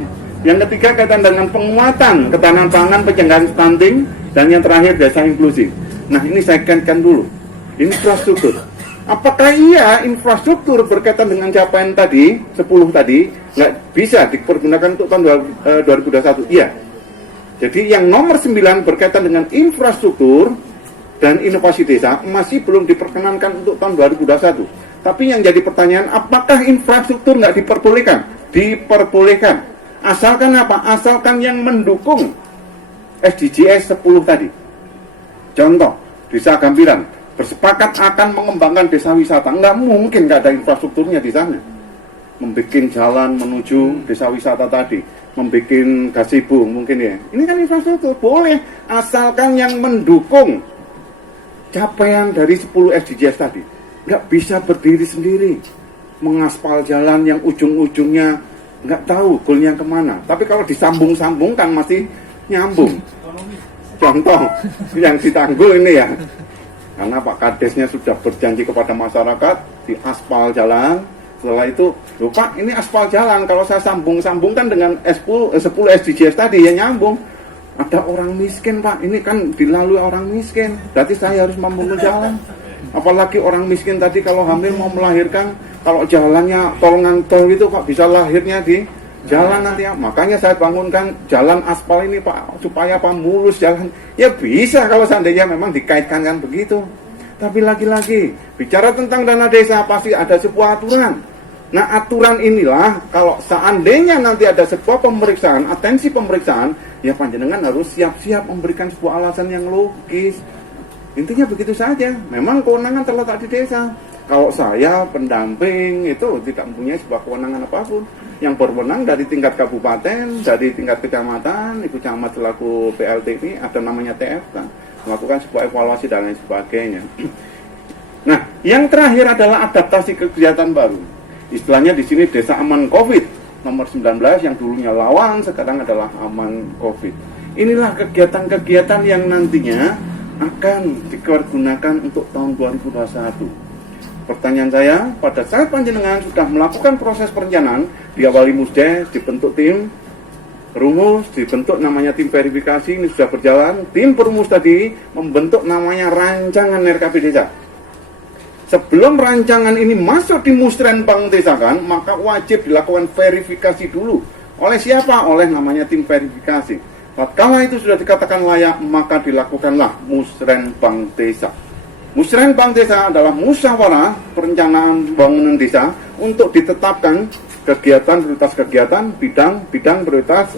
Yang ketiga kaitan dengan penguatan ketahanan pangan, pencegahan stunting, dan yang terakhir desa inklusif. Nah ini saya kaitkan dulu, infrastruktur. Apakah iya infrastruktur berkaitan dengan capaian tadi 10 tadi nggak bisa dipergunakan untuk tahun 2021? Iya. Jadi yang nomor 9 berkaitan dengan infrastruktur dan inovasi desa masih belum diperkenankan untuk tahun 2021. Tapi yang jadi pertanyaan, apakah infrastruktur nggak diperbolehkan? Diperbolehkan. Asalkan apa? Asalkan yang mendukung SDGs 10 tadi. Contoh, Desa Gambiran bersepakat akan mengembangkan desa wisata. Nggak mungkin nggak ada infrastrukturnya di sana. Membikin jalan menuju desa wisata tadi, membikin gazebo mungkin ya. Ini kan infrastruktur, boleh asalkan yang mendukung capaian dari 10 SDGs tadi. Nggak bisa berdiri sendiri, mengaspal jalan yang ujung-ujungnya nggak tahu goalnya kemana. Tapi kalau disambung-sambungkan masih nyambung. Contoh yang di Tanggul ini ya, karena Pak Kadesnya sudah berjanji kepada masyarakat di aspal jalan. Setelah itu, loh Pak, ini aspal jalan, kalau saya sambung-sambungkan dengan 10 SDGs tadi, ya nyambung. Ada orang miskin Pak, ini kan dilalui orang miskin, berarti saya harus membangun jalan. Apalagi orang miskin tadi kalau hamil mau melahirkan, kalau jalannya tolongan tol gitu kok bisa lahirnya di jalan nanti ya. Makanya saya bangunkan jalan aspal ini Pak, supaya Pak mulus jalan. Ya bisa kalau seandainya memang dikaitkan kan begitu. Tapi lagi-lagi, bicara tentang dana desa pasti ada sebuah aturan. Nah aturan inilah kalau seandainya nanti ada sebuah pemeriksaan, atensi pemeriksaan, ya panjenengan harus siap-siap memberikan sebuah alasan yang logis. Intinya begitu saja, memang kewenangan terletak di desa. Kalau saya pendamping itu tidak mempunyai sebuah kewenangan apapun. Yang berwenang dari tingkat kabupaten, dari tingkat kecamatan, Ibu Camat selaku PLT ini ada namanya TFK, melakukan sebuah evaluasi dan lain sebagainya. Nah, yang terakhir adalah adaptasi kegiatan baru. Istilahnya di sini Desa Aman Covid nomor 19 yang dulunya Lawang sekarang adalah Aman Covid. Inilah kegiatan-kegiatan yang nantinya akan digunakan untuk tahun 2021. Pertanyaan saya, pada saat panjenengan sudah melakukan proses perencanaan, diawali musdes, dibentuk tim rumus, dibentuk namanya tim verifikasi, ini sudah berjalan. Tim perumus tadi membentuk namanya rancangan RKP desa. Sebelum rancangan ini masuk di musrenbang desa kan, maka wajib dilakukan verifikasi dulu. Oleh siapa? Oleh namanya tim verifikasi. Tatkala itu sudah dikatakan layak, maka dilakukanlah musrenbang desa. Musrenbang desa adalah musyawarah perencanaan bangunan desa untuk ditetapkan kegiatan prioritas kegiatan, bidang prioritas,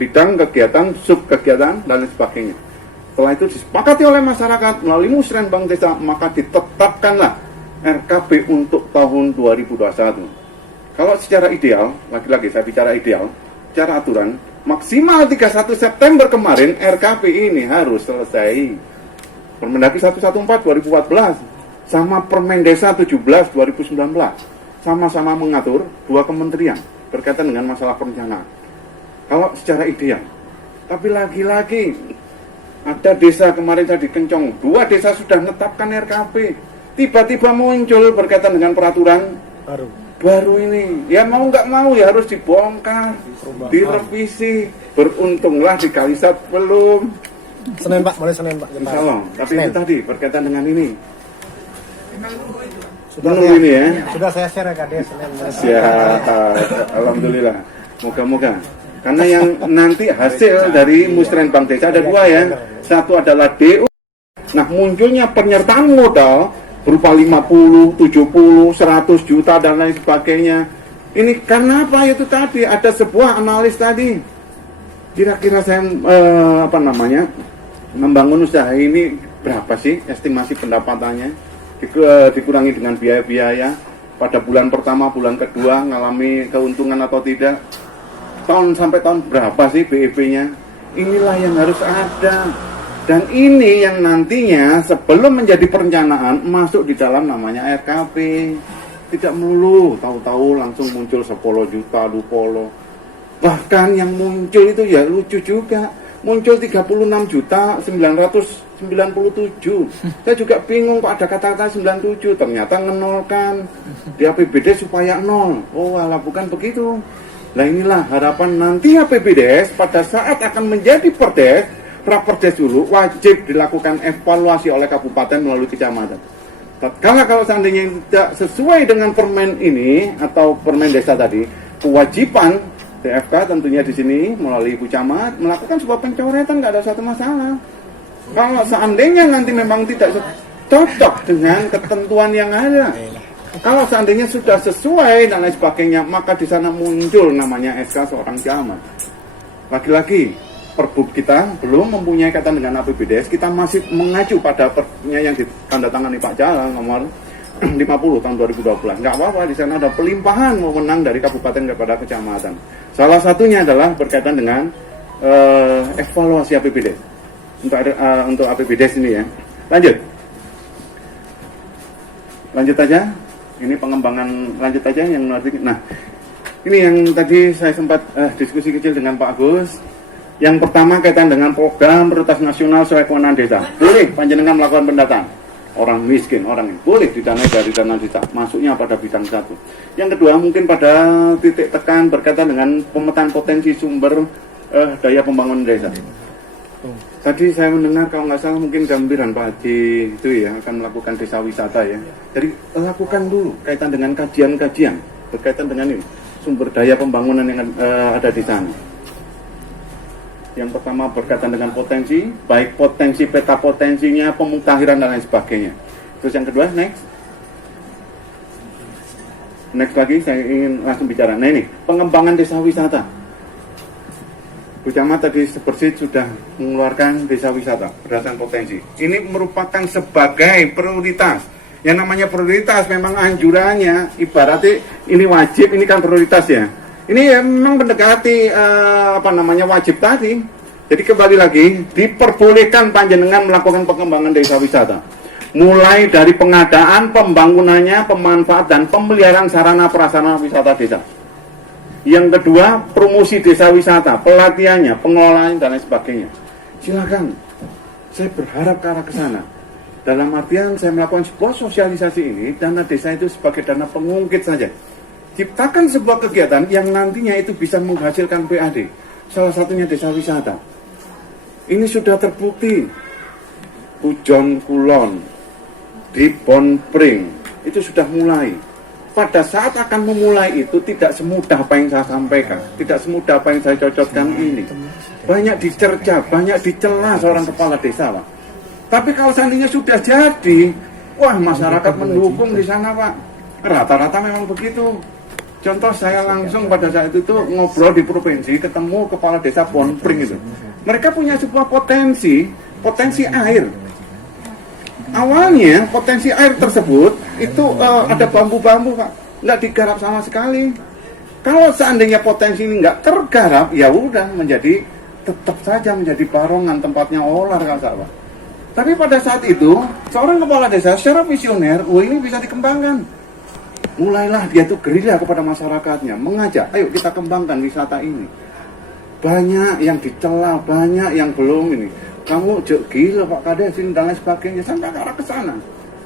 bidang kegiatan, sub kegiatan dan lain sebagainya. Setelah itu disepakati oleh masyarakat melalui musrenbang desa, maka ditetapkanlah RKP untuk tahun 2021. Kalau secara ideal, lagi-lagi saya bicara ideal, secara aturan maksimal 31 September kemarin RKP ini harus selesai. Permendagri 114 2014 sama Permen Desa 17 2019 sama-sama mengatur dua kementerian berkaitan dengan masalah perencanaan. Kalau secara ideal, tapi lagi-lagi ada desa kemarin saya di Kencong, 2 desa sudah menetapkan RKP, tiba-tiba muncul berkaitan dengan peraturan baru ini. Ya mau nggak mau ya harus dibongkar, direvisi. Beruntunglah di Kalisat belum. Senin Pak, mulai Senin Pak. Insya Allah. Tapi itu tadi berkaitan dengan ini. Sudah Belum ini ya. Sudah saya share ke Kades Senin. Siap. Alhamdulillah. Moga-moga. Karena yang nanti hasil dari musrenbang desa ada 2 ya. Satu adalah DU. Nah munculnya penyertaan modal berupa 50, 70, 100 juta dan lain sebagainya. Ini karena apa? Itu tadi ada sebuah analis tadi. Kira-kira saya membangun usaha ini berapa sih estimasi pendapatannya, dikurangi dengan biaya-biaya, pada bulan pertama, bulan kedua ngalami keuntungan atau tidak, tahun sampai tahun berapa sih BEP-nya. Inilah yang harus ada, dan ini yang nantinya sebelum menjadi perencanaan masuk di dalam namanya RKP. Tidak melulu tahu-tahu langsung muncul 10 juta, 20. Bahkan yang muncul itu ya lucu juga, muncul 36.997. Saya juga bingung kok ada kata-kata 97, ternyata menolkan di APBD supaya nol. Oh alah, bukan begitu. Nah inilah harapan nanti APBDes pada saat akan menjadi perdes, praperdes dulu wajib dilakukan evaluasi oleh kabupaten melalui kecamatan. Tatkala kalau seandainya tidak sesuai dengan permen ini atau permen desa tadi, kewajiban TFK tentunya di sini melalui Ibu Camat melakukan sebuah pencoretan, nggak ada satu masalah. Kalau seandainya nanti memang tidak cocok dengan ketentuan yang ada, kalau seandainya sudah sesuai dan lain sebagainya, maka di sana muncul namanya SK seorang camat. Lagi-lagi Perbub kita belum mempunyai kaitan dengan APBDes, kita masih mengacu pada pernya yang ditandatangani Pak Jalal nomor 50 tahun 2012. Nggak apa-apa, di sana ada pelimpahan wewenang dari kabupaten kepada kecamatan. Salah satunya adalah berkaitan dengan evaluasi APBDes untuk APBDes ini ya. Lanjut aja. Ini pengembangan lanjut aja yang menarik. Nah, ini yang tadi saya sempat diskusi kecil dengan Pak Agus. Yang pertama kaitan dengan program prioritas nasional sesuai kewenangan desa. Boleh panjenengan melakukan pendataan orang miskin, orang ini boleh didanai dari dana desa, masuknya pada bidang satu. Yang kedua mungkin pada titik tekan berkaitan dengan pemetaan potensi sumber daya pembangunan desa. Tadi saya mendengar kalau nggak salah mungkin gambaran Pak Haji itu ya akan melakukan desa wisata ya. Jadi lakukan dulu kaitan dengan kajian-kajian berkaitan dengan ini sumber daya pembangunan yang ada di sana. Yang pertama berkaitan dengan potensi, baik potensi peta potensinya, pemutahiran dan lain sebagainya. Terus yang kedua, next lagi saya ingin langsung bicara. Nah ini, pengembangan desa wisata. Bu Camat tadi Sebersit sudah mengeluarkan desa wisata berdasarkan potensi. Ini merupakan sebagai prioritas. Yang namanya prioritas memang anjurannya, ibaratnya ini wajib, ini kan prioritas ya. Ini ya memang mendekati wajib tadi. Jadi kembali lagi diperbolehkan panjenengan melakukan pengembangan desa wisata. Mulai dari pengadaan, pembangunannya, pemanfaat dan pemeliharaan sarana prasarana wisata desa. Yang kedua, promosi desa wisata, pelatihannya, pengelolaannya dan lain sebagainya. Silakan. Saya berharap ke arah ke sana. Dalam artian saya melakukan sebuah sosialisasi ini, dana desa itu sebagai dana pengungkit saja. Ciptakan sebuah kegiatan yang nantinya itu bisa menghasilkan PAD. Salah satunya desa wisata. Ini sudah terbukti. Pujon Kulon, di Bonpring, itu sudah mulai. Pada saat akan memulai itu tidak semudah apa yang saya sampaikan. Tidak semudah apa yang saya cocokkan ini. Banyak dicerca, banyak dicela seorang kepala desa, Pak. Tapi kalau seandainya sudah jadi, wah masyarakat mendukung di sana, Pak. Rata-rata memang begitu. Contoh saya langsung pada saat itu tuh ngobrol di provinsi, ketemu kepala desa Bonpring itu. Mereka punya sebuah potensi air. Awalnya potensi air tersebut itu ada bambu-bambu Pak, nggak digarap sama sekali. Kalau seandainya potensi ini nggak tergarap, ya udah tetap saja menjadi barongan tempatnya olah kalau Pak. Tapi pada saat itu seorang kepala desa secara visioner, ini bisa dikembangkan. Mulailah dia tuh gerilya kepada masyarakatnya, mengajak, ayo kita kembangkan wisata ini. Banyak yang dicela, banyak yang belum ini. Kamu gila Pak Kades ini dan lain sebagainya, sampai ke arah ke sana.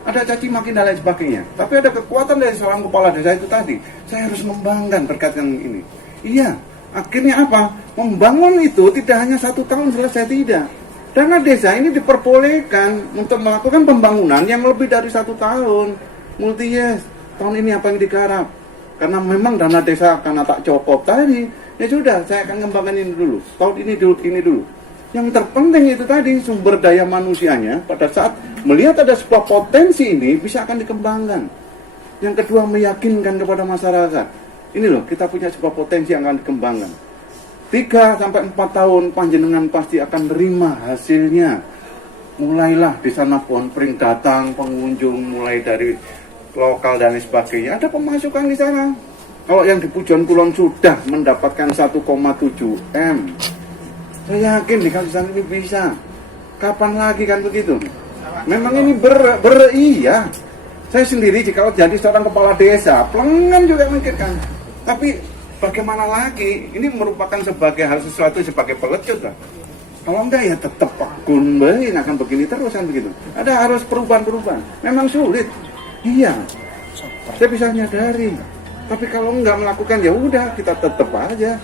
Ada caci maki dan lain sebagainya. Tapi ada kekuatan dari seorang kepala desa itu tadi. Saya harus membangun berkaitan ini. Iya, akhirnya apa? Membangun itu tidak hanya 1 tahun selesai, tidak. Dana desa ini diperbolehkan untuk melakukan pembangunan yang lebih dari 1 tahun. Multi-yes. Tahun ini apa yang digarap? Karena memang dana desa karena tak cukup tadi, ya sudah saya akan kembangkan ini dulu. Tahun ini dulu. Yang terpenting itu tadi sumber daya manusianya pada saat melihat ada sebuah potensi ini bisa akan dikembangkan. Yang kedua meyakinkan kepada masyarakat. Ini loh kita punya sebuah potensi yang akan dikembangkan. 3-4 tahun panjenengan pasti akan terima hasilnya. Mulailah di sana Bonpring datang pengunjung mulai dari lokal dan sebagainya, ada pemasukan di sana. Kalau yang di Pujon Kulon sudah mendapatkan 1,7 M, saya yakin di Kalimantan ini bisa. Kapan lagi kan begitu? Memang ini iya. Saya sendiri jika jadi seorang kepala desa, pelengan juga mikirkan. Tapi bagaimana lagi? Ini merupakan sebagai hal sesuatu sebagai pelecut lah. Kalau enggak ya tetap Gun akan begini terus kan begitu. Ada harus perubahan. Memang sulit. Iya, saya bisa nyadari. Tapi kalau nggak melakukan ya udah kita tetap aja.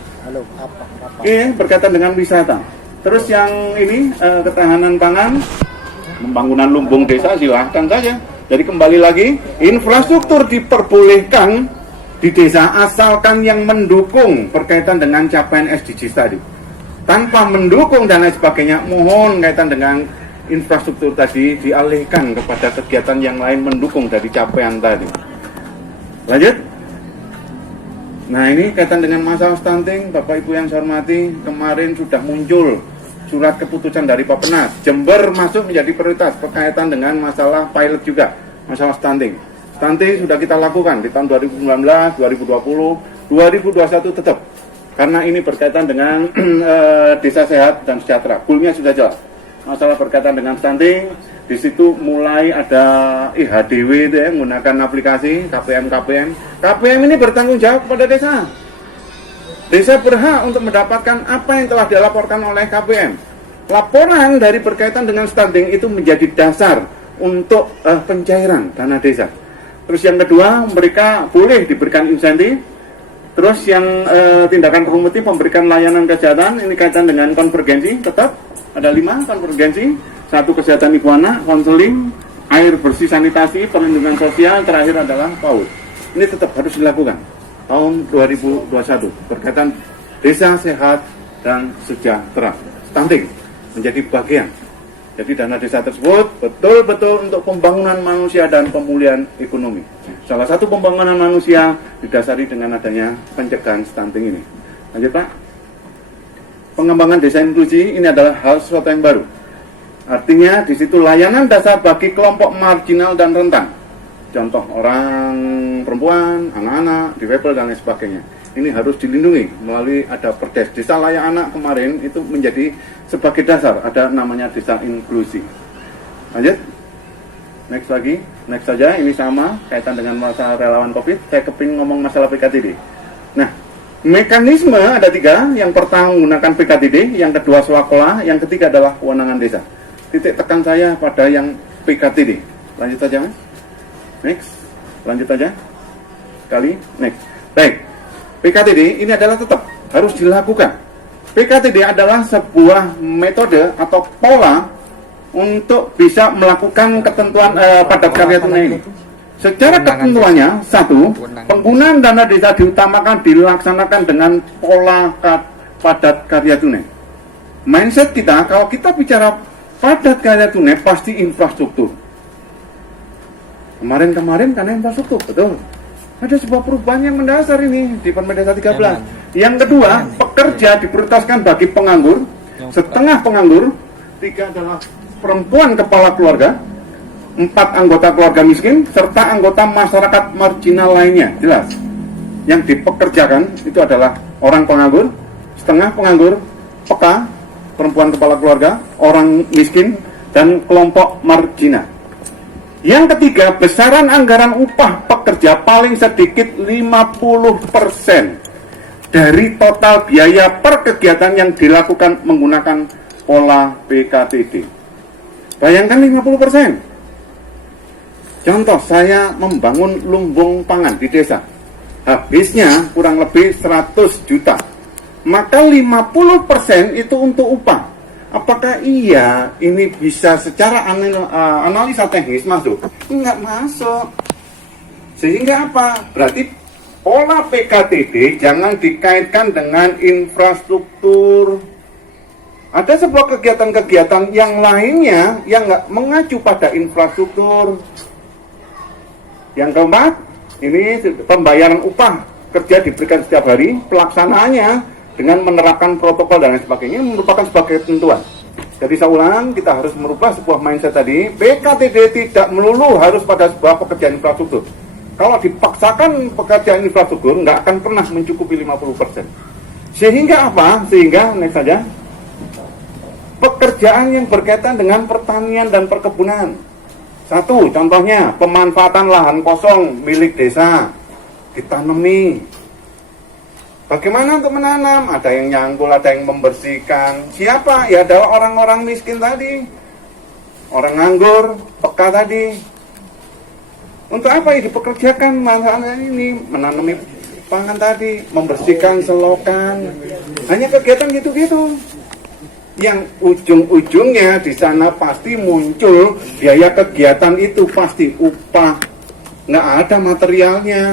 Berkaitan dengan wisata. Terus yang ini ketahanan pangan, pembangunan lumbung desa silahkan saja. Jadi kembali lagi infrastruktur diperbolehkan di desa asalkan yang mendukung berkaitan dengan capaian SDGs tadi. Tanpa mendukung dan lain sebagainya, mohon kaitan dengan infrastruktur tadi dialihkan kepada kegiatan yang lain mendukung dari capaian tadi. Lanjut. Nah, ini kaitan dengan masalah stunting, Bapak Ibu yang saya hormati, kemarin sudah muncul surat keputusan dari Bappenas. Jember masuk menjadi prioritas berkaitan dengan masalah pilot juga, masalah stunting. Stunting sudah kita lakukan di tahun 2019, 2020, 2021 tetap. Karena ini berkaitan dengan desa sehat dan sejahtera. Goalnya sudah jelas. Masalah berkaitan dengan stunting, di situ mulai ada IHDW itu ya, menggunakan aplikasi KPM. KPM ini bertanggung jawab kepada desa. Desa berhak untuk mendapatkan apa yang telah dilaporkan oleh KPM. Laporan dari berkaitan dengan stunting itu menjadi dasar untuk pencairan dana desa. Terus yang kedua, mereka boleh diberikan insentif. Terus yang tindakan promotif memberikan layanan kesehatan, ini kaitan dengan konvergensi, tetap ada 5 konvergensi, 1 kesehatan ibu anak, konseling, air bersih sanitasi, perlindungan sosial, terakhir adalah PAUD. Ini tetap harus dilakukan tahun 2021 berkaitan desa sehat dan sejahtera. Stunting menjadi bagian. Jadi dana desa tersebut betul-betul untuk pembangunan manusia dan pemulihan ekonomi. Salah satu pembangunan manusia didasari dengan adanya pencegahan stunting ini. Lanjut Pak. Pengembangan desa inklusi ini adalah hal sesuatu yang baru. Artinya di situ layanan dasar bagi kelompok marginal dan rentan. Contoh orang perempuan, anak-anak, difabel dan lain sebagainya. Ini harus dilindungi melalui ada perdes. Desa layak anak kemarin itu menjadi sebagai dasar, ada namanya desa inklusi. Lanjut. Next lagi, next saja. Ini sama kaitan dengan masalah relawan COVID. Saya kepingin ngomong masalah PKTD. Nah, mekanisme ada 3. Yang pertama menggunakan PKTD, yang kedua swakola, yang ketiga adalah kewenangan desa. Titik tekan saya pada yang PKTD. Lanjut saja, Mas. Next. Lanjut aja. Kali. Next. Baik. PKTD ini adalah tetap harus dilakukan. PKTD adalah sebuah metode atau pola untuk bisa melakukan ketentuan padat karya tunai ini. Secara ketentuannya, 1, penggunaan dana desa diutamakan dilaksanakan dengan pola padat karya tunai. Mindset kita, kalau kita bicara padat karya tunai, pasti infrastruktur. Kemarin karena infrastruktur, betul. Ada sebuah perubahan yang mendasar ini di Permen Desa 13. Yang kedua, pekerja diprioritaskan bagi penganggur, setengah penganggur, 3 adalah perempuan kepala keluarga, 4 anggota keluarga miskin, serta anggota masyarakat marginal lainnya. Jelas. Yang dipekerjakan itu adalah orang penganggur, setengah penganggur, PK, perempuan kepala keluarga, orang miskin, dan kelompok marginal. Yang ketiga, besaran anggaran upah pekerja paling sedikit 50% dari total biaya per kegiatan yang dilakukan menggunakan pola PKTD. Bayangkan 50%. Contoh, saya membangun lumbung pangan di desa. Habisnya kurang lebih 100 juta. Maka 50% itu untuk upah. Apakah iya ini bisa secara analisa teknis masuk? Enggak masuk. Sehingga apa? Berarti pola PKTD jangan dikaitkan dengan infrastruktur. Ada sebuah kegiatan-kegiatan yang lainnya yang enggak mengacu pada infrastruktur. Yang keempat, ini pembayaran upah kerja diberikan setiap hari, pelaksanaannya dengan menerapkan protokol dan lain sebagainya merupakan sebagai ketentuan. Jadi saya ulang, kita harus merubah sebuah mindset tadi. PKTD tidak melulu harus pada sebuah pekerjaan infrastruktur. Kalau dipaksakan pekerjaan infrastruktur, nggak akan pernah mencukupi 50%. Sehingga apa? Sehingga, next saja, pekerjaan yang berkaitan dengan pertanian dan perkebunan. 1, contohnya, pemanfaatan lahan kosong milik desa, ditanami. Bagaimana untuk menanam? Ada yang nyangkul, ada yang membersihkan. Siapa? Ya adalah orang-orang miskin tadi. Orang nganggur, peka tadi. Untuk apa ini dipekerjakan masalah ini? Menanami pangan tadi, membersihkan selokan. Hanya kegiatan gitu-gitu. Yang ujung-ujungnya di sana pasti muncul biaya kegiatan itu pasti upah. Nggak ada materialnya.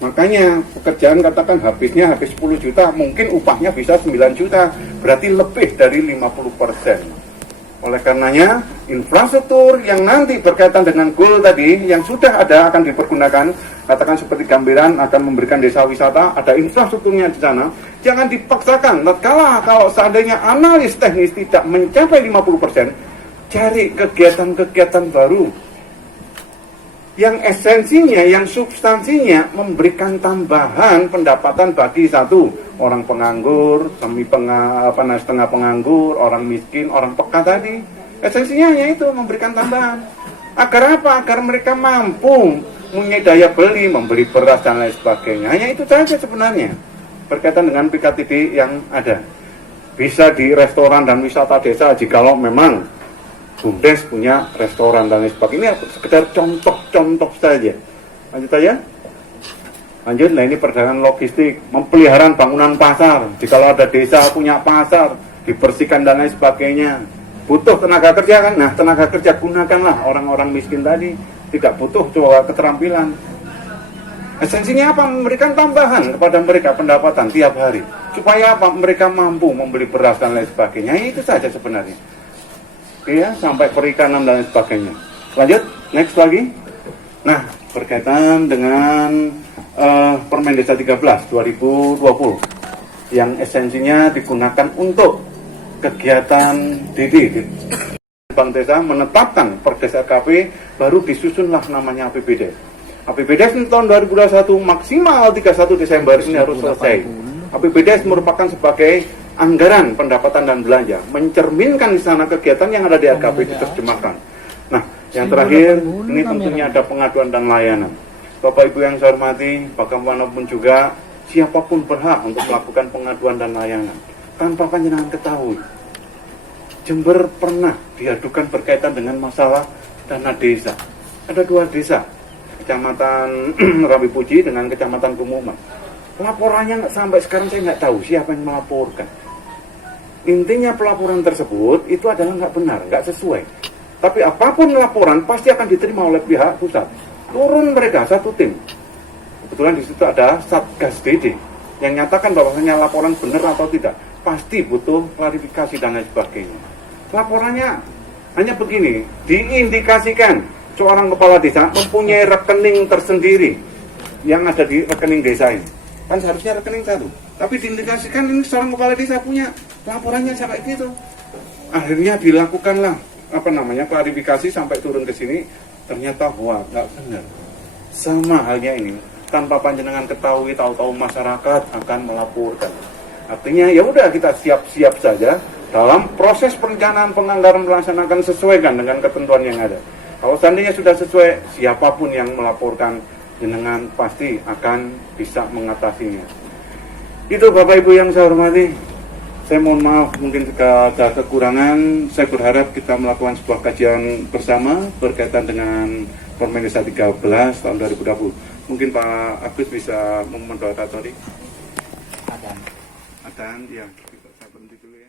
Makanya pekerjaan katakan habis 10 juta, mungkin upahnya bisa 9 juta, berarti lebih dari 50%. Oleh karenanya, infrastruktur yang nanti berkaitan dengan goal tadi, yang sudah ada akan dipergunakan, katakan seperti Gambiran akan memberikan desa wisata, ada infrastrukturnya di sana, jangan dipaksakan. Kalau seandainya analis teknis tidak mencapai 50%, cari kegiatan-kegiatan baru. Yang esensinya, yang substansinya memberikan tambahan pendapatan bagi satu orang penganggur, setengah penganggur, orang miskin, orang peka tadi. Esensinya hanya itu, memberikan tambahan. Agar apa? Agar mereka mampu punya daya beli, membeli beras dan lain sebagainya. Hanya itu saja sebenarnya berkaitan dengan PKTD yang ada. Bisa di restoran dan wisata desa jikalau memang Bumdes punya restoran dan lain sebagainya. Ini sekedar contoh-contoh saja. Lanjut aja. Lanjut, nah ini perdagangan logistik, pemeliharaan bangunan pasar. Jikalau ada desa punya pasar, dibersihkan dan lain sebagainya. Butuh tenaga kerja kan? Nah, tenaga kerja gunakanlah orang-orang miskin tadi. Tidak butuh coba keterampilan. Esensinya apa? Memberikan tambahan kepada mereka pendapatan tiap hari. Supaya apa? Mereka mampu membeli beras dan lain sebagainya. Itu saja sebenarnya. Ya, sampai perikanan dan lain sebagainya. Lanjut, next lagi. Nah, berkaitan dengan Permen Desa 13 2020 yang esensinya digunakan untuk kegiatan DD. Bank Desa menetapkan Perdes RKP, baru disusunlah namanya APBDes. APBDes tahun 2021 maksimal 31 Desember ini harus selesai. APBDes merupakan sebagai anggaran pendapatan dan belanja, mencerminkan di sana kegiatan yang ada di RKP diterjemahkan. Nah, yang terakhir ini tentunya ada pengaduan dan layanan. Bapak Ibu yang saya hormati, bagaimanapun juga siapapun berhak untuk melakukan pengaduan dan layanan. Tanpa panjenengan ketahui, Jember pernah diadukan berkaitan dengan masalah dana desa. Ada 2 desa, Kecamatan Rawi Puji dengan Kecamatan Kumuman. Laporannya sampai sekarang saya nggak tahu siapa yang melaporkan. Intinya pelaporan tersebut itu adalah nggak benar, nggak sesuai. Tapi apapun laporan pasti akan diterima oleh pihak pusat. Turun mereka satu tim. Kebetulan di situ ada Satgas DD yang nyatakan bahwasanya laporan benar atau tidak. Pasti butuh klarifikasi dan lain sebagainya. Laporannya hanya begini, diindikasikan seorang kepala desa mempunyai rekening tersendiri yang ada di rekening desa ini. Kan seharusnya rekening satu. Tapi diindikasikan ini seorang kepala desa punya laporannya sampai gitu. Akhirnya dilakukanlah klarifikasi sampai turun ke sini, ternyata wah nggak benar. Sama halnya ini, tanpa panjenengan ketahui, tahu-tahu masyarakat akan melaporkan. Artinya ya udah kita siap-siap saja dalam proses perencanaan penganggaran melaksanakan sesuaikan dengan ketentuan yang ada. Kalau seandainya sudah sesuai, siapapun yang melaporkan jenengan pasti akan bisa mengatasinya. Itu Bapak Ibu yang saya hormati. Saya mohon maaf mungkin jika ada kekurangan. Saya berharap kita melakukan sebuah kajian bersama berkaitan dengan Permen Desa 13 tahun 2020. Mungkin Pak Agus bisa memoderatori. Adan, ya. Saya berhenti dulu ya.